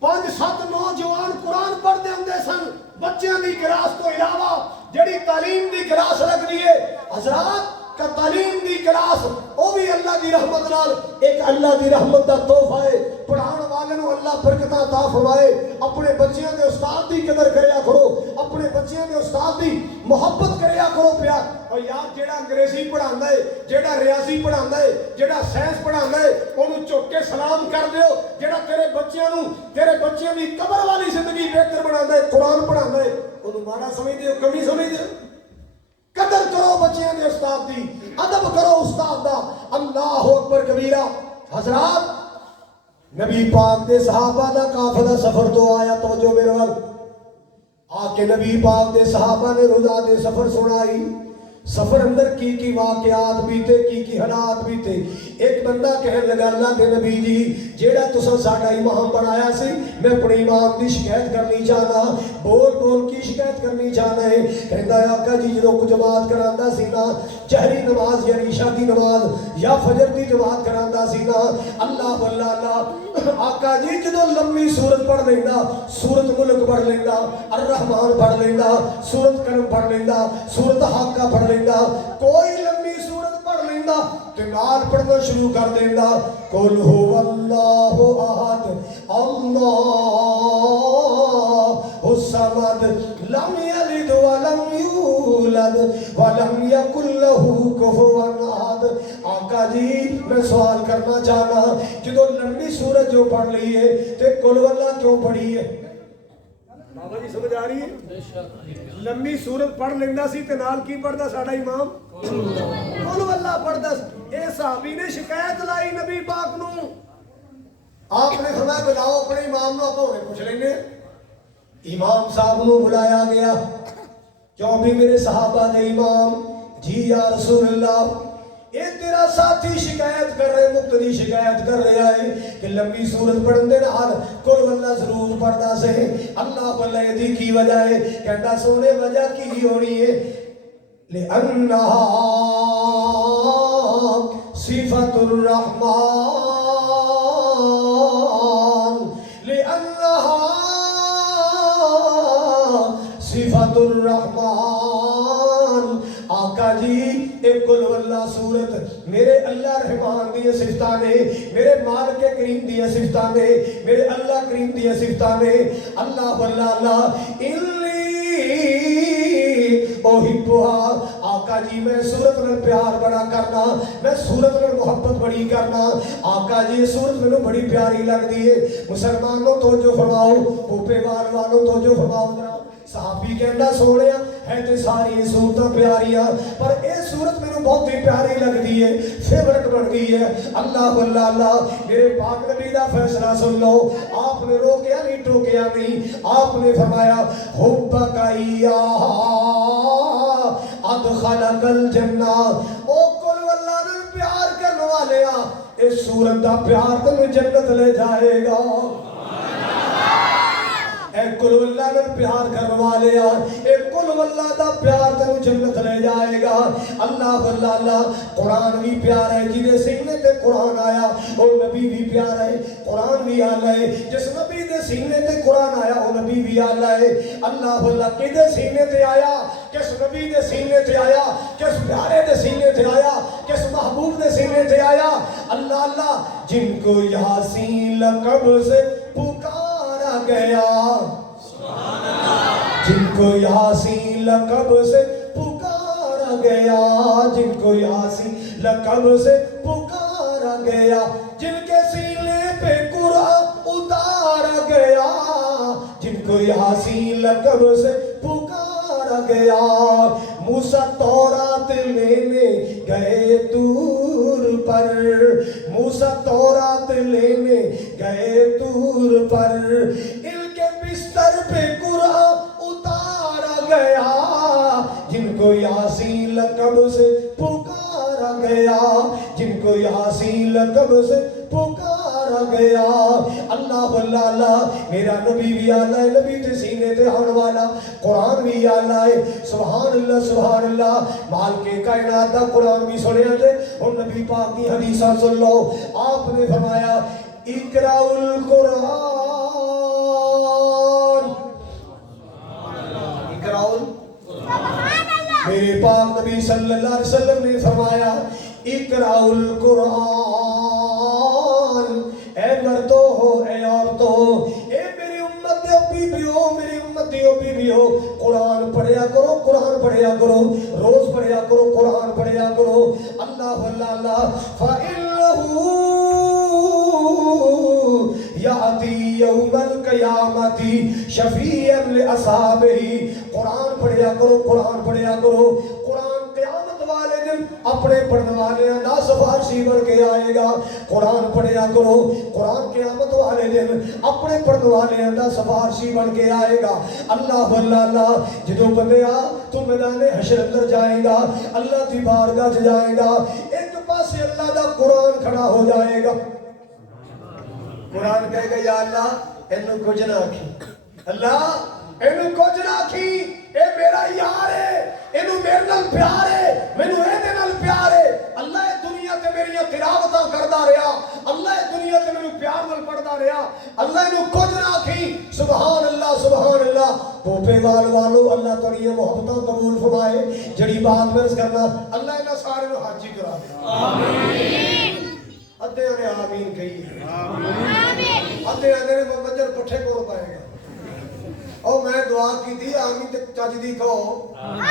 5-7 نوجوان قرآن پڑھ دے ہوندے سن۔ بچیاں دی کلاس تو علاوہ جڑی تعلیم دی کلاس لگدی ہے حضرات کا تعلیم دی کلاس وہ بھی اللہ دی رحمت نال ایک اللہ دی رحمت دا تحفہ ہے۔ پڑھان والے نو اللہ برکت عطا فرمائے۔ اپنے بچیاں دے استاد دی قدر کریا کرو، اپنے بچیاں دے استاد دی محبت کریا کرو پیار۔ اور یار جیڑا انگریزی پڑھاندا ہے، جیڑا ریاضی پڑھاندا ہے، جیڑا سائنس پڑھاندا ہے اونوں چوک کے سلام کر دیو۔ جیڑا تیرے بچیاں دی قبر والی زندگی بہتر بناندا ہے، قرآن پڑھاندا ہے، اونوں ماڑا سمجھ دیو، کمی سمجھ دیو۔ قدر کرو بچیاں دے استاد دی، ادب کرو استاد دا۔ اللہ اکبر کبیرہ۔ حضرات نبی پاک دے صحابہ دا قافلہ سفر تو آیا، توجہ میرے وال آ کے نبی پاک دے صحابہ نے روزہ دے سفر سنائی۔ سفر اندر کی واقعات بیتے، کی حالات بیتے۔ ایک بندہ کہنے لگا اللہ کے نبی جی جیڑا تساں ساڈا امام بنایا سی میں اپنے امام دی شکایت کرنی چاہنا، بول کی شکایت کرنی چاہنا ہے۔ کہندا ہے آقا جی جدوں کو جماعت کراندا سی نا جہری نماز یعنی عشاء دی نماز یا فجر دی جماعت کراندا سی نا اللہ اللہ آقا جی جدوں لمبی سورت پڑھ لیندا، سورت ملک پڑھ لیندا، الرحمن پڑھ لیندا، سورت قلم پڑھ لیندا، سورت حاقہ پڑھ لیندا، کوئی لمبی سورت پڑھ لیندا تے نال پڑھنا شروع کر دیندا قل هو اللہ احد اللہ الصمد لم یلد ولم یولد ولم یکن له کفوا احد۔ آقا جی میں سوال کرنا چاہنا جدو لمبی سورت جو پڑھ لی ہے تے قل اللہ کیوں پڑھی ہے؟ بابا جی سمجھ آ رہی ہے؟ لمبی سورت پڑھ لیندہ سی تے نال کی پڑھدا ساڈا امام قل اللہ پڑھدا سی۔ اے صحابی نے شکایت لائی نبی پاک نو، آپ نے فرمایا بلاؤ اپنے امام نو اپنے پوچھ لیں گے۔ امام صاحب نو بلایا گیا، کیوں بھی میرے صحابہ دے امام؟ جی یا رسول اللہ اے تیرا ساتھی شکایت کر رہے، مقتدی شکایت کر رہا ہے کہ لمبی سورت پڑھن دے نال قل اللہ ضرور پڑھدا سے اللہ بلے دی کی وجہ ہے؟ کہندا سونے وجہ کی ہونی ہے لِأَنَّهَا صِفَةُ الرَّحْمَنِ لِأَنَّهَا صِفَةُ الرَّحْمَنِ۔ آقا جی ایک قل اللہ سورت میرے اللہ رحمان دی صفتاں نے، میرے مالک کریم دی صفتاں نے، میرے اللہ کریم دی صفتاں نے۔ اللہ اللہ اوہبھا آقا جی میں سورت میں پیار بڑا کرنا، میں سورت میں محبت بڑی کرنا۔ آقا جی سورت میں بڑی پیاری لگ دی ہے۔ مسلمانوں توجہ فرماؤ، پوپے والوں توجہ فرماؤ۔ صحابی کہندا سونیا ہے تے ساری صورتاں پیاریاں پر اے صورت میرے بہت ہی پیاری لگ دی ہے، فیورٹ بن گئی ہے۔ اللہ اللہ اللہ میرے پاک نبی دا فیصلہ سن لو، آپ نے روکیا نہیں ٹوکیا نہیں، آپ نے فرمایا حبک ایاہ ادخلک الجنہ۔ او قل واللہ نے پیار کرنے والیا اس صورت دا پیار تمہیں جنت لے جائے گا۔ اے قل اللہ نے پیار کرنے والے اے قل اللہ دا پیار تینوں جنت لے جائے گا۔ اللہ اللہ اللہ قرآن بھی پیار ہے، جنہیں سینے تے قرآن آیا اور نبی بھی پیار ہے، قرآن بھی آلہ ہے۔ جس نبی دے سینے تے قرآن آیا وہ نبی بھی آلہ ہے۔ اللہ اللہ کدے سینے تے آیا؟ کس نبی دے سینے تے آیا؟ کس پیارے دے سینے تے آیا؟ کس محبوب دے سینے تے آیا؟ اللہ اللہ جن کو یاسین لقب سے پکارا گیا، جن کو یاسین لقب سے پکارا گیا، جن کو یاسین لقب سے پکارا گیا، جن کے سینے پہ قرآن اتارا گیا، جن کو یاسین لقب سے پکارا گیا، موسیٰ تورات لینے گئے طور پر، موسیٰ تورات لینے گئے طور پر، ان کے بستر پہ قرآن اتارا گیا، جن کو یاسین لقب سے پکارا گیا، جن کو یاسین لقب سے پکارا گیا۔ اللہ اللہ اللہ میرا نبی بھی آلہ ہے، نبی تے سینے تے ہونے والا، قرآن بھی آلہ ہے، سبحان اللہ سبحان اللہ۔ مال کے کائنات دا قرآن بھی سنے تھے اور نبی پاک کی حدیثہ سن لو، آپ نے فرمایا اقرأ القرآن، اقرأ میرے پاک نبی صلی اللہ علیہ وسلم نے فرمایا اقرأ القرآن، اے مردوں ہو اے عورتوں ہو، اے میری امتیوں بیویوں، میری امتیوں بیویوں، قرآن پڑھیا کرو، قرآن پڑھیا کرو، روز پڑھیا کرو، قرآن پڑھیا کرو۔ اللہ اللہ اللہ فَإِنَّهُ یاتی یوم القیامت شفیعا لأصحابہ، قرآن پڑھیا کرو، قرآن پڑھیا کرو، قرآن قیامت والے دن اپنے پڑھنے والے انداز سفارشی بن کے آئے گا، قرآن پڑھیا کرو، قرآن قیامت والے دن اپنے پڑھنے والے انداز سفارشی بن کے آئے گا۔ اللہ اللہ اللہ جدو بندیا تو میدان حشر اندر جائے گا، اللہ کی بارگاہ چ جائے گا، ایک پاسے اللہ دا قرآن کھڑا ہو جائے گا، قرآن کہے گا یا اللہ اینو کچھ نہ آکھی، اللہ اینو کچھ نہ آکھی، اے میرا یار ہے، اینو میرے نال پیار ہے، مینو اے دے نال پیار ہے، اللہ اے دنیا تے میری تلاوتاں کردا رہیا، اللہ اے دنیا تے مینوں پیار نال پڑھدا رہیا، اللہ اینو کچھ نہ آکھی۔ سبحان اللہ سبحان اللہ۔ پوپے وال والو اللہ تڑیے محبتاں قبول فرمائے، جڑی بات میں کرنا اللہ انہاں سارے نوں حاجی کرا دے، آمین۔ ادھے نے آمین کہی، آمین۔ ادھے نے مجر پٹھے کون پائے گا، اور میں دعا کی تھی آمین تے چج دی کہو آمین،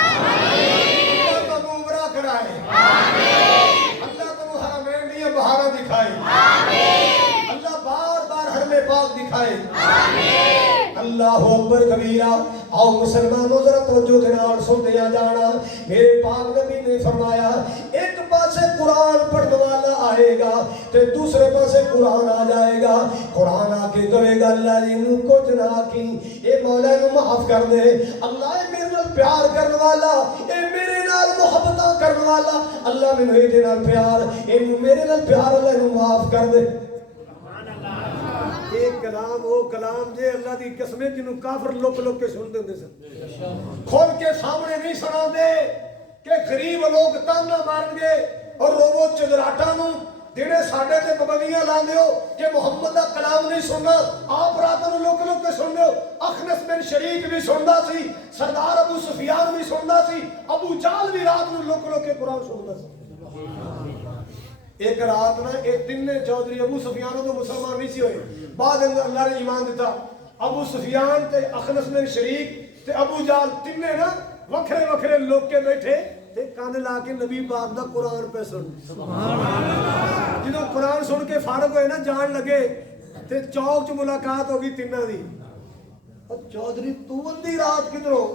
اللہ تمہیں عمرہ کرائے آمین، اللہ تمہیں حرمین دیا بہارہ دکھائے آمین، اللہ بار بار حرم پاک دکھائے آمین۔ اللہ اکبر کبیرہ۔ آؤ مسلمانوں ذرا توجہ کے نال سن دیا جانا، میرے پاک نبی نے فرمایا ایک پاسے قرآن پڑھنے والا آئے گا تے دوسرے پاسے قرآن آ جائے گا، قرآن آ کے کہے گا اللہ جی نو کچھ نہ کی، اے مولا نو معاف کر دے، اللہ اے میرے نال پیار کرنے والا، اے میرے نال محبتاں کرنے والا، اللہ مینوں اے دے نال پیار، اے میرے نال پیار، اللہ نو معاف کر دے۔ ایک کلام وہ کلام جے اللہ دی قسمیں جنوں کافر لک لک کے سن دے سن، کھول کے سامنے نہیں سنا دے کہ غریب لوگ تانا مارن گے اور روو چدراٹاں نوں جڑے ساڈے تے پابندیاں لاندے ہو کہ محمد دا کلام نہیں سننا، آپ رات نوں لک لک کے سن ہو۔ اخنس بن شریک بھی سندا سی، سردار ابو سفیان بھی سندا سی، ابو جہل بھی رات نوں لک لک کے قرآن سندا سی۔ ایک رات نا ایک تینے چودھری ابو سفیان تو مسلمان نہیں سی ہوئے، بعد اللہ نے ایمان دیتا، ابو سفیان تے اخنس بن شریک تے ابو جہل تینے نا وکھرے وکھرے لوگ کے بیٹھے تے کان لا کے نبی پاک دا قرآن پہ سن، سبحان اللہ۔ جنہوں قرآن سن کے فارغ ہوئے نا جان لگے تے چوک چ ملاقات ہوگی تینہ دی، اور چودھری تو اندھی رات کدھروں،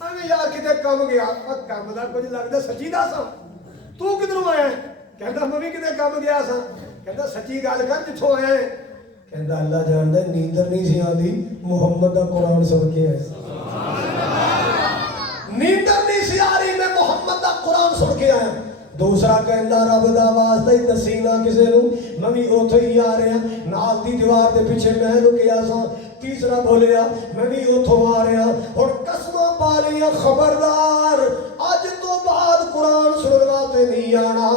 میں یار کتے کم گیا، کم دا کچھ لگدا سچی دا سا، تو کدھروں آیا ہے؟ کہندا میں بھی کتے کم گیا سا، کہندا سچی گل کر جتھوں آیا ہے؟ کہندا اللہ جاندا نیندر نہیں سی آندی، محمد دا قرآن سن کے آیا، نیندر نہیں سی آ رہی، میں محمد دا قرآن سن کے آیا۔ دوسرا کہندا رب دا واسطہ ہی دسی نہ کسے نوں، میں بھی اوتھے ہی آ رہا، نال دی دیوار دے پیچھے میں لکیا سا۔ تیسرا بولیا میں بھی اوتھوں آ رہا، اور قسماں پا لیاں خبردار اج تو بعد قرآن سنن واسطے نہیں آنا،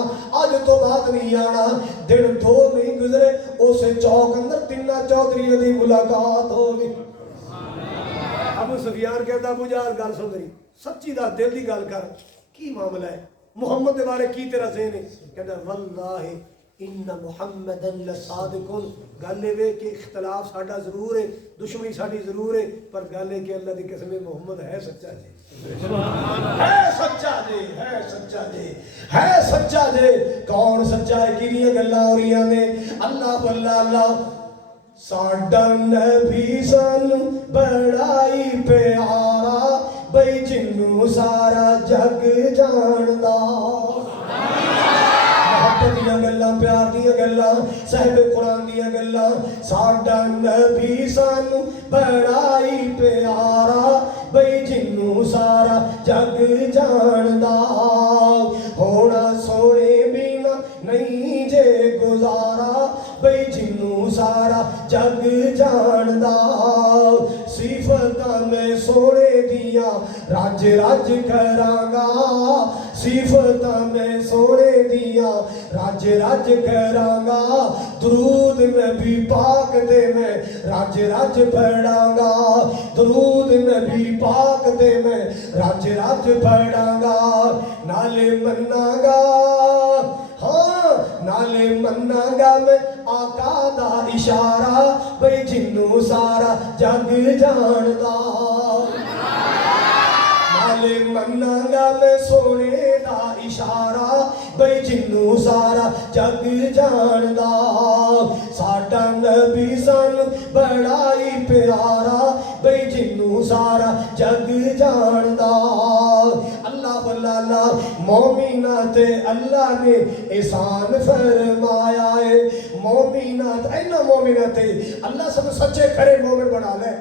اج تو بعد نہیں آنا۔ دن دو نہیں گزرے اسے چوک اندر تینہ چودھری دی ملاقات ہو گئی۔ ابو سفیان کہتا ابو جہل گل سن رہی، سچی دا دل دی گل کر، کی معاملہ ہے، محمد دے بارے کی تیرا ذہن ہے؟ کہتا واللہ ان محمدن لصادقن. گل یہ کہ اختلاف ساڈا ضرور ہے, دشمنی ساڈی ضرور ہے, پر گل ہے کہ اللہ دی قسم محمد ہے سچا جی, ہے سچا جی, ہے سچا جی, ہے سچا جی. کون سچا ہے؟ کیڑیاں گلاں ہو رہی نے. اللہ بلا اللہ ساڈا نبی سن بڑائی پیارا, بھئی جنوں سارا جگ جاندا. محبت دیاں گلاں, پیار دیاں گلاں, صاحب قرآن دیاں گلاں. ساڈا نبی سانو بڑائی پیارا, بھئی جنوں سارا جگ جاندا. ہونا سونے بینا نہیں جے گزارا, بھئی جنوں سارا جگ جاندا. صفتاں میں سونے دیاں رج رج کرانگا, صفتاں میں سونے دیاں رج رج کرانگا. درود نبی پاک دے میں رج رج پڑھانگا, درود نبی پاک دے میں رج رج پڑھانگا. نالے منانگا, ہاں نالے منانگا میں آقا دا اشارہ, بھئی جنوں سارا جگ جاندا. نالے منانگا میں سونے دا اشارہ, بھئی جنوں سارا جگ جاندا. ساڈا نبی سن بڑائی پیارا, بھئی جنوں سارا جگ جاندا. اللہ بلالا مومنات اللہ نے احسان فرمایا ہے. مومنات اینا مومنات اللہ سب سچے کھڑے مومن بنا لے.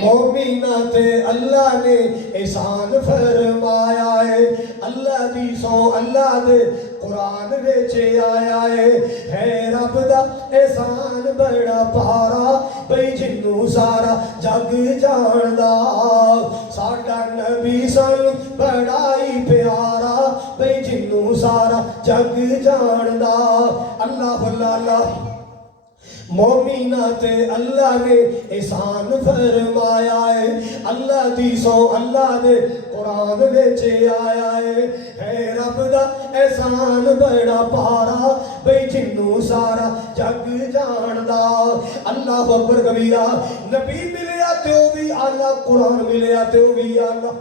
مومنات اللہ نے احسان فرمایا ہے. اللہ دی سو اللہ دے قرآن ویچے آیا ہے رب دا احسان بڑا پارا, بھئی جنوں سارا جگ جاندا. ساڈا نبی سن بڑائی پیارا, بھئی جنوں سارا جگ جاندا. اللہ اللہ مومنات اللہ نے احسان فرمایا ہے. اللہ دی سو اللہ دے قرآن ویچے آیا ہے رب دا احسان بڑا پارا, بھئی جنوں سارا جگ جاندا. اللہ اکبر کبیرہ. نبی ملیا تیو بھی آلہ, قرآن ملیا تیو بھی آلہ.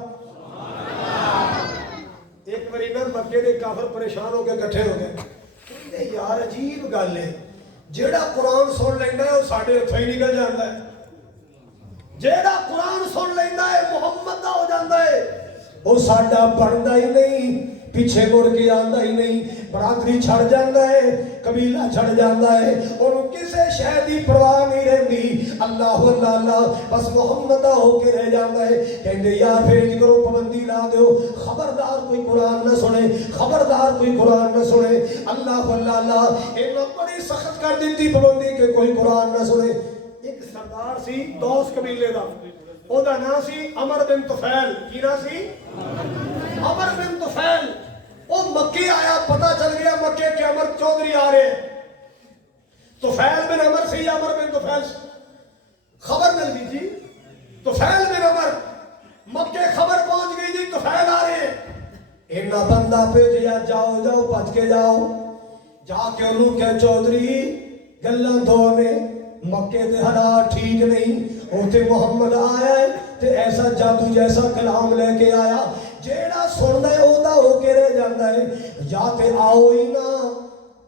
ایک باری نا مکے دے کافر پریشان ہو کے کٹھے ہو گئے. یار عجیب گل ہے, جیڑا قرآن سن لینا ہے وہ ساڑھے اتھا ہی نکل جاندہ ہے. جیڑا قرآن سن لینا ہے محمد دا ہو جاندہ ہے, وہ ساڑھا پڑھندہ ہی نہیں, پیچھے مڑ کے آندہ ہی نہیں, برادری چھڑ جاندہ ہے, قبیلہ چھڑ جاندہ ہے, انہوں کسے شہدی پرواہ نہیں رہندی. اللہ اللہ اللہ بس محمد دا ہو کے رہ جاندہ ہے. کہندے یار بھیج کرو, پابندی لا دیو, خبردار کوئی قرآن نہ سنے, خبردار کوئی قرآن نہ سنے. اللہ اللہ اللہ انہوں بڑی سخت کر دیتی پابندی کہ کوئی قرآن نہ سنے. ایک سردار سی دوس قبیلے دا, او دا نا سی عمر بن طفیل. کی نا سی؟ عمر بن طفیل. وہ مکے آیا, پتہ چل گیا مکے کے عمر چودھری آ رہے ہیں. طفیل بن عمر سے عمر بن طفیل خبر مل گئی جی. طفیل بن عمر مکے خبر پہنچ گئی جی طفیل آ رہے ہیں. اینا بندہ بھیجیا, جاؤ جاؤ بچ کے جاؤ. جا کے انہوں کہ چودھری گلاں دھونے, مکے دے حالات ٹھیک نہیں, ہوتے محمد آیا ہے تے ایسا جادو جیسا کلام لے کے آیا, جیڑا سندا ہے اودا ہو کے رہ جاندا ہے. یا تے آؤ ہی نہ,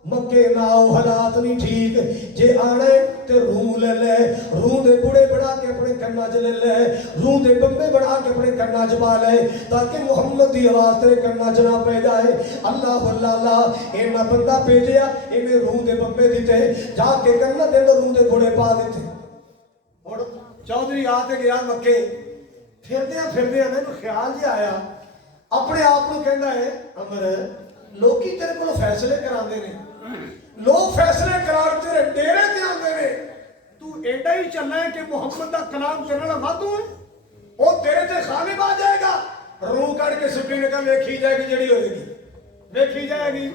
مکے نہ آؤ, حالات نہیں ٹھیک. جے آنا ہے تے روح لے لے, روح دے بڑے بڑھا کے اپنے کناں چ لے لے, روح دے بمبے بڑھا کے اپنے کناں چ پا لے, تاکہ محمد دی آواز تیرے کناں چ نہ پہ جائے. اللہ اللہ اللہ اینا بندہ بھیجیا, انہیں روح دے بمبے دیتے, جا کے کناں دے روح دے بڑے پا دیتے. اور چودھری آتے گیا مکے, پھردیاں میں خیال جی آیا, اپنے آپ کو کہندا ہے عمر لوکی تیرے کو فیصلے کراندے نے, لوگ فیصلے کران تیرے ڈیرے تے آندے نے, تو ایڈا ہی چلنا ہے کہ محمد دا کلام چلنا وادو ہے, وہ تیرے تے غالب آ جائے گا. روح کر کے سپین کا ویکھی جائے گی, جڑی ہوئے گی ویکھی جائے گی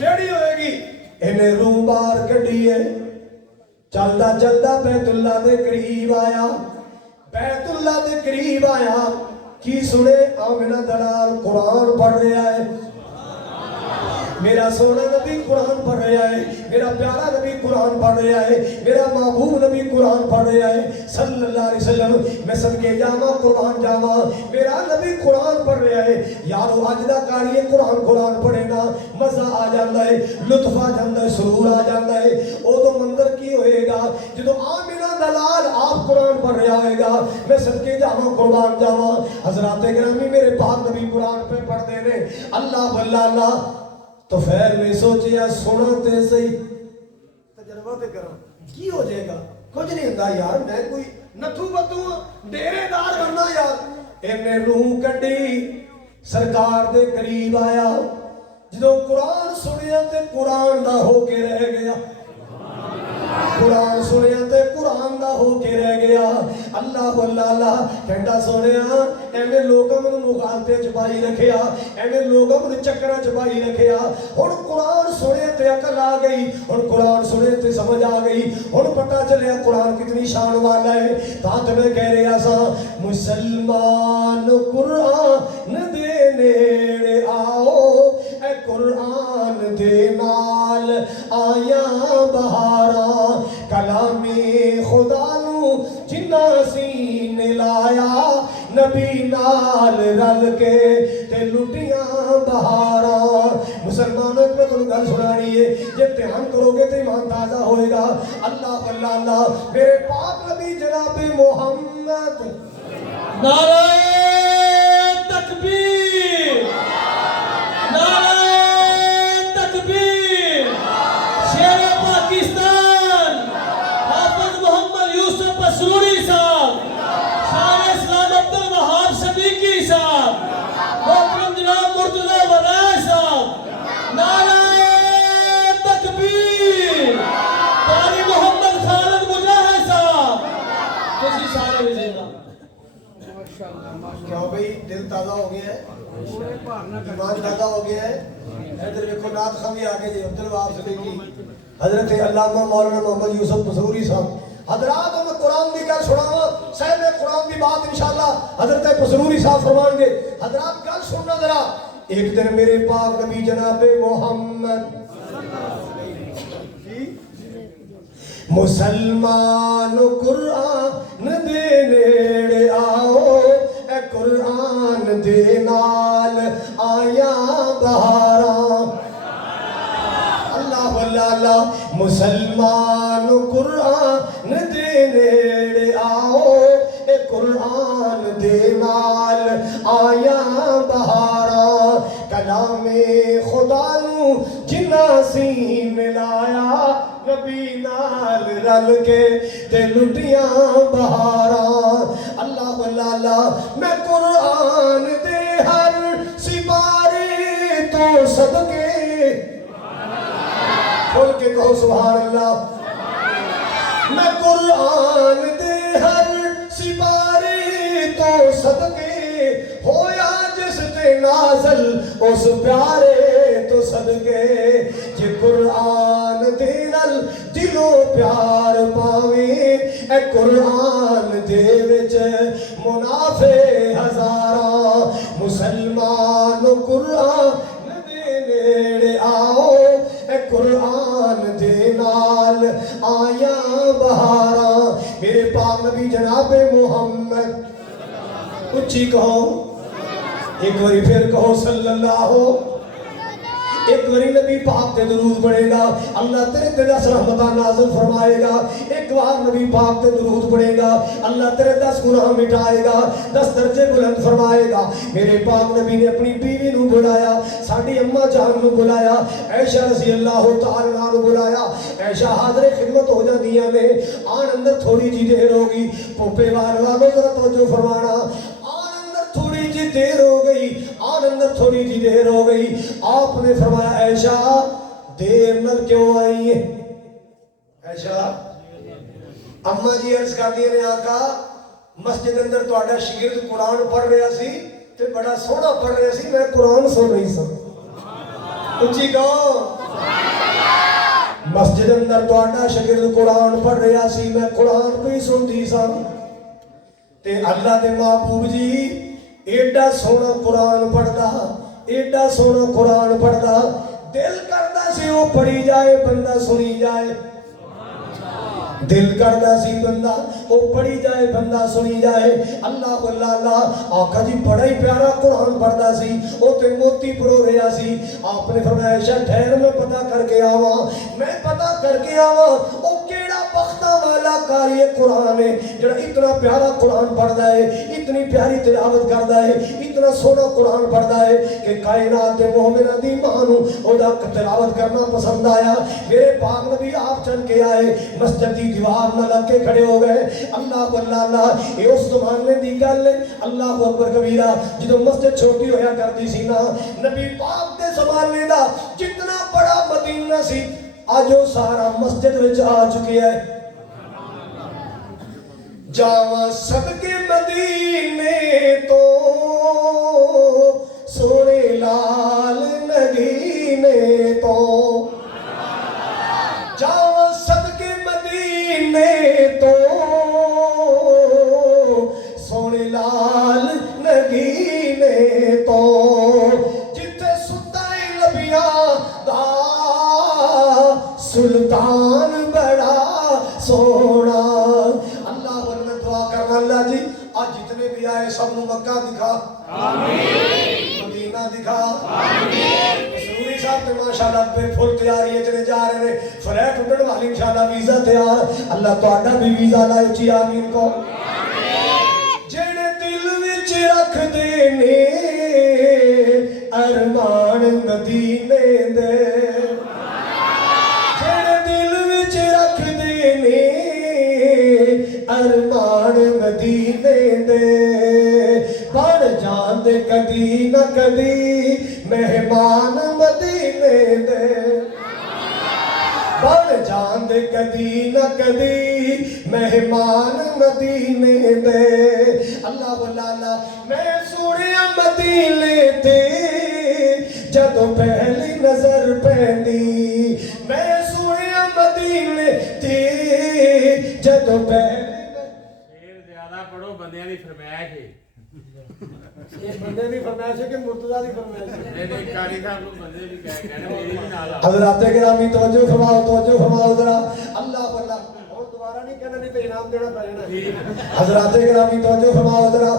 جڑی ہوئے گی. انہیں روح باہر کڈی ہے, چلدا چلدا بیت اللہ دے قریب آیا, بیت اللہ دے قریب آیا. کی سنے آمنہ دلال قرآن پڑھ رہا ہے. میرا سونا نبی قرآن پڑھ رہا ہے, میرا پیارا نبی قرآن پڑھ رہا ہے, میرا محبوب نبی قرآن پڑھ رہا ہے صلی اللہ علیہ وسلم. میں صدقے جاواں قربان جاواں, میرا نبی قرآن پڑھ رہا ہے. یارو اج دا کاریے قرآن پڑھے نا, مزہ آ جاتا ہے, لطف آ جاتا ہے, سرور آ جاتا ہے. ادو منظر کی ہوئے گا جدو آمینہ دلال آپ قرآن پڑھ رہا ہوئے گا. میں صدقے جاواں قربان جاواں. حضرات گرامی میرے پاک نبی قرآن پہ پڑھتے نے اللہ واللہ اللہ. تو پھر میں سوچیا سونا تے صحیح تجربہ تے کرو کی ہو جائے گا, کچھ نہیں ہوتا یار, میں کوئی نتھو بتوں ڈیرے دار بننا یار. انہیں روح کڈی سرکار دے قریب آیا, جدو قرآن سنیا تے قرآن دا ہو کے رہ گیا. قرآن سنیا تے قرآن دا ہو کے رہ گیا. اللہ واللہ اللہ کہندا سونیا ایویں لوکاں نوں مخالطے چ پائی رکھیا, ایویں لوکاں نوں چکراں چ پائی رکھیا. ہن قرآن سنے تے عقل آ گئی, ہن قرآن سنے تے سمجھ آ گئی, ہن پتہ چلیا قرآن کتنی شان والا ہے. تاں تے میں کہہ رہا سا مسلمان قرآن دے نیڑے آؤ, اے قرآن دے نال آیاں بہاراں. کلامی خدا نو جنہ سین لایا, نبی نال رل کے تے لٹیاں بہاراں. مسلمانوں ایک میں تمہیں گل سنانی ہے, جب دھیان کرو گے تو ایمان تازہ ہوئے گا. اللہ واللہ اللہ میرے پاک نبی جناب محمد. نعرہ تکبیر, نعرہ تکبیر. شیر پاکستان حافظ محمد یوسف مسروری صاحب, شاہ اسلام عبد الوہاب صدیقی صاحب, محترم جناب مرتضی وداع صاحب. نعرہ تکبیر. قاری محمد خالد مجاہد صاحب. کسی سارے وزیر کیا بھئی دل تازہ ہو گیا ہے, ایمان تازہ ہو گیا ہے. ادھر دیکھو نعت خواں آگے جی عبد الوہاب صدیقی, حضرت علامہ مولانا محمد یوسف مسروری صاحب. حضرات میں قرآن کی گل سناواں, صاحب قرآن کی بات انشاءاللہ حضرت مسروری صاحب فرمائیں گے. حضرات گل سننا ذرا. ایک دن میرے پاک نبی جناب محمد مسلمان قرآن دے نیڑے آؤ, اے قرآن دے نال آیاں بہاراں. اللہ واللہ اللہ مسلمان قرآن دے نیڑے آؤ, اے قرآن دے نال آیاں بہاراں. کلام خدا نو جنہ سین لایا, نبی نال رل کے تے لٹیاں بہاراں. اللہ واللہ اللہ میں قرآن دے ہر سپارے تو صدقے, کھول کے کہو سبحان اللہ. میں قرآن دے ہر سپارے تو صدقے, ہویا جس تے نازل اس پیارے تو صدقے. جے قرآن دے نال دلو پیار پاویں, اے قرآن دے وچ منافع ہزاراں. مسلمان قرآن دے نیڑے آؤ, اے قرآن دے نال آیاں بہاراں. میرے پاک نبی جناب محمد, اچھی کہو ایک باری پھر کہو صلی اللہ. ایک باری نبی پاک تے درود پڑھے گا, اللہ تیرے تے 10 رحمتاں نازل فرمائے گا. ایک بار نبی پاک تے درود پڑھے گا, اللہ تیرے 10 گناہ مٹائے گا, 10 درجے بلند فرمائے گا. میرے پاک نبی نے اپنی بیوی نو بلایا, ساڈی اماں جان نو بلایا, عائشہ رضی اللہ تعالی عنہا نو بلایا. عائشہ حاضر خدمت ہو جاندیاں نے. آن اندر تھوڑی جی دیر ہوگی, پوپے والوں ذرا توجہ فرمانا. تھوڑی جی دیر ہو گئی, آن اندر تھوڑی جی دیر ہو گئی. آپ نے فرمایا عائشہ دیر نال کیوں آئی ہے؟ عائشہ اماں جی عرض کر دیے نے, آقا مسجد اندر تہاڈا شاگرد قرآن پڑھ رہا سی تے بڑا سوہنا پڑھ رہا سی, میں قرآن سن رہی سا. اچھی کہو مسجد اندر تہاڈا شاگرد قرآن پڑھ رہا سی, میں قرآن پہ سنتی سا. تے اللہ دے محبوب جی ایڈا سونا قرآن پڑھدا, ایڈا سونا قرآن پڑھدا, دل کردا سی وہ پڑھی جائے بندہ سنی جائے دل کردا سی بندہ وہ پڑھی جائے بندہ سنی جائے اللہ اللہ آقا جی بڑا ہی پیارا قرآن پڑھدا سی وہ تے موتی پرو رہا سی آپ نے فرمایا شاہ ٹھہر میں پتہ کر کے آواں میں پتہ کر کے آواں وہ کیڑا بختہ والا قاری قرآن ہے جڑا اتنا پیارا قرآن پڑھدا ہے اتنی پیاری تلاوت کردا ہے اتنا سونا قرآن پڑھدا ہے کہ کائنات دے مومناں دی ماں نوں او دا تلاوت کرنا پسند آیا میرے پاک نبی آپ چل کے آئے مسجد دی دیوار نہ لگ کے کھڑے ہو گئے اللہ اللہ یہ اس زمانے دی گل ہے اللہ اکبر کبیرہ جدو مسجد چھوٹی ہویا کرتی سی نا نبی پاک دے زمانے دا جتنا بڑا مدینہ سی آج وہ سارا مسجد وچ آ چکے ہے جاواں سب کے مدینے تو سونے لال نگینے تو جاواں سب کے مدینے تو سونے لال نگینے تو جتھے ستائے لبیاں دا سلطان بڑا سونا اللہ ورنہ دعا کرنا اللہ جی آج جتنے بھی آئے سب نو مکہ دکھا آمین مدینہ دکھا آمین سنوری صاحب تے ماشاءاللہ بے پھول تیاری اتنے جا رہے ہیں فلیٹ اٹھن والی انشاءاللہ ویزا تیار اللہ تو آڈا بھی ویزا لائے چی آمین کو جڑے دل وچ رکھ دینے ارمان مدینے دے جڑے دل وچ رکھ دینے ارمان مدینے دے بڑھ جان دے کدی نہ کدی مہمان مدینے دے بڑھ جان دے کدی نہ کدی مہمان مدینے دے اللہ اللہ میں سوڑیا مدینے تے جدو پہلی نظر پہنی میں سوڑیا مدینے تے جدو پہلی شیر زیادہ پڑھو بندیاں دی فرمائش ہے یہ بندے دی فرمائش ہے کہ مرتضی دی فرمائش ہے نہیں قاری صاحب کو بندے بھی کہنے میری بھی نال آ حضرات گرامی توجہ فرماؤ ذرا اللہ اللہ اور دوبارہ نہیں کہنا نہیں تو انعام دینا پڑے نا حضرات گرامی توجہ فرماؤ ذرا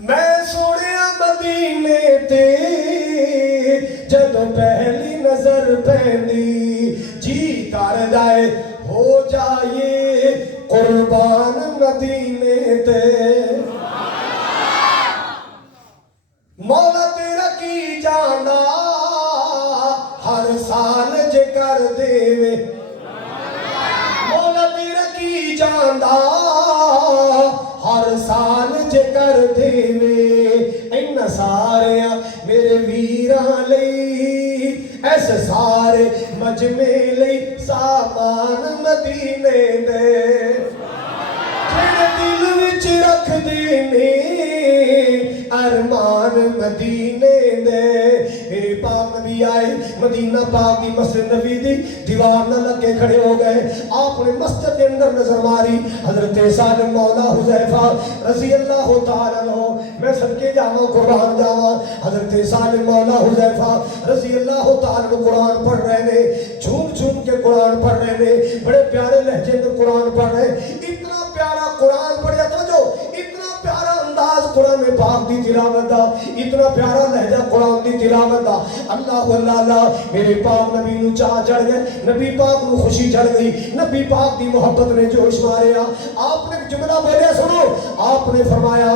میں سوڑیا مدینے تے جدو پہلی نظر پہنی جی کر جائے ہو جائے قربان مدینے تے مولا تیرا کی جانا ہر سال جے کر دے مولا تیرا کی جانا ہر سال جے کر دے این سارے میرے ویران لئی ایسے سارے مجمع لئی سامان مدینے دے جڑے دل وچ رکھ دینے ارمان مدینے دے میرے پاک نبی آئے مدینہ پاک کی مسجد نبی دی دیوار نہ لگ کے کھڑے ہو گئے آپ نے مسجد کے اندر نظر ماری حضرت سالم مولا حذیفہ رضی اللہ تعالیٰ عنہ میں صدقے جاواں قرآن جاواں حضرت سالم مولا حذیفہ رضی اللہ تعالیٰ عنہ قرآن پڑھ رہے نے جھوم جھوم کے قرآن پڑھ رہے نے بڑے پیارے لہجے میں قرآن پڑھ رہے اتنا پیارا قرآن پڑھیا توجہ اتنا پیارا انداز قرآن پاک دی تلاوت دا اتنا پیارا لہجہ قرآن دی تلاوت دا اللہ اللہ میرے پاک نبی نو چاہ چڑھ گئے نبی پاک نو خوشی چڑھ گئی نبی پاک دی محبت نے جوش ماریا آپ نے جملہ بولیا سنو آپ نے فرمایا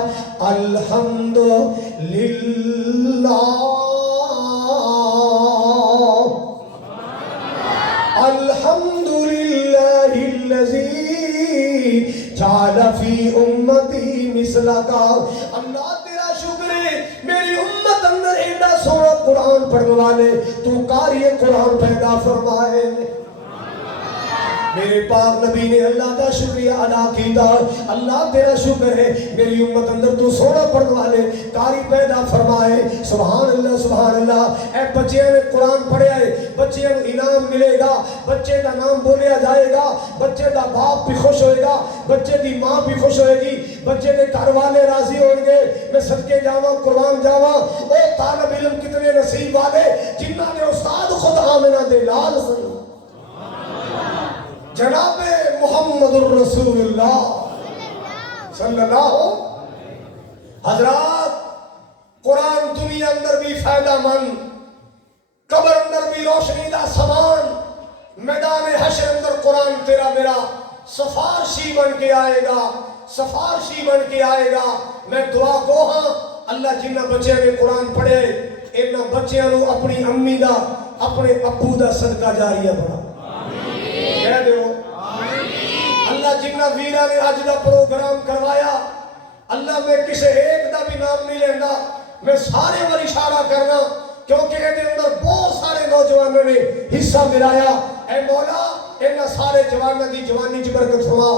الحمدللہ الحمدللہ الذی جعل فی امتی مثلا کا اللہ تیرا شکر ہے میری امت اندر ایڈا سونا قرآن پڑھنے والے تو قاری قرآن پیدا فرمائے میرے پاک نبی نے اللہ کا شکریہ ادا کیتا اللہ تیرا شکر ہے میری امت اندر تو سونا پڑھنے والے قاری پیدا فرمائے سبحان اللہ اے بچے نے قرآن پڑھے آئے بچے کو انعام ملے گا بچے کا نام بولیا جائے گا بچے کا باپ بھی خوش ہوئے گا بچے کی ماں بھی خوش ہوئے گی بچے دے گھر والے راضی ہون گے میں صدقے جاواں قربان جاواں او طالب علم کتنے نصیب والے جنہاں نے استاد خود آمنہ دے لال سن جناب محمد الرسول اللہ صلی اللہ حضرات قرآن دنیا اندر بھی فائدہ مند قبر اندر بھی روشنی دا سامان میدان حشر اندر قرآن تیرا میرا سفارشی بن کے آئے گا سفارشی بن کے آئے گا میں دعا گو ہاں اللہ جنہ بچے نے قرآن پڑھے انہ بچیاں نو اپنی امی دا اپنے ابو دا صدقہ جاریہ بنا کہہ دے ہو اللہ جنہ ویرہ نے آج دا پروگرام کروایا اللہ میں کسے ایک دا بھی نام نہیں لیندہ میں سارے پر اشارہ کرنا کیونکہ ایدے اندر بہت سارے نوجوانوں نے حصہ ملایا اے مولا انہا سارے جوانہ دی جوانی چ برکت فرما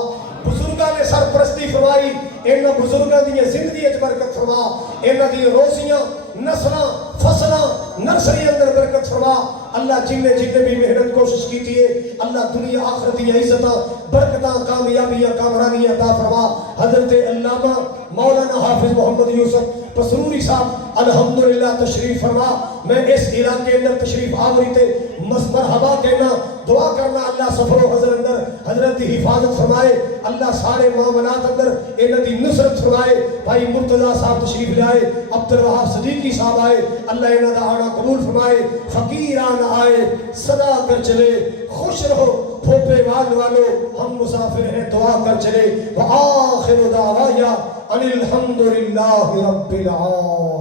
بزرگاں نے سرپرستی فرمائی انہا بزرگاں دی زندگی چ برکت فرما انہا دی روزیاں نسلاں فصلاں نرسری اندر برکت فرما اللہ جن نے بھی محنت کوشش کی تھی اللہ دنیا آخرت دی عزتاں برکتاں کامیابیاں کامرانیاں عطا فرما حضرت علامہ مولانا حافظ محمد یوسف پسروری صاحب الحمدللہ تشریف فرما میں اس علاقے اندر تشریف آوری تے مرحبا کہنا دعا کرنا اللہ سفر و حضر اندر حضرت دی حفاظت فرمائے اللہ سارے معاملات اندر انہ دی نصرت فرمائے بھائی مرتضی صاحب تشریف لے آئے عبدالوہاب صدیقی صاحب آئے اللہ انہ دا آنا قبول فرمائے فقیران آئے صدا کر چلے خوش رہو پھوپے والو ہم مسافر ہیں دعا کر چلے وآخر دعوایا ان الحمدللہ رب العالمین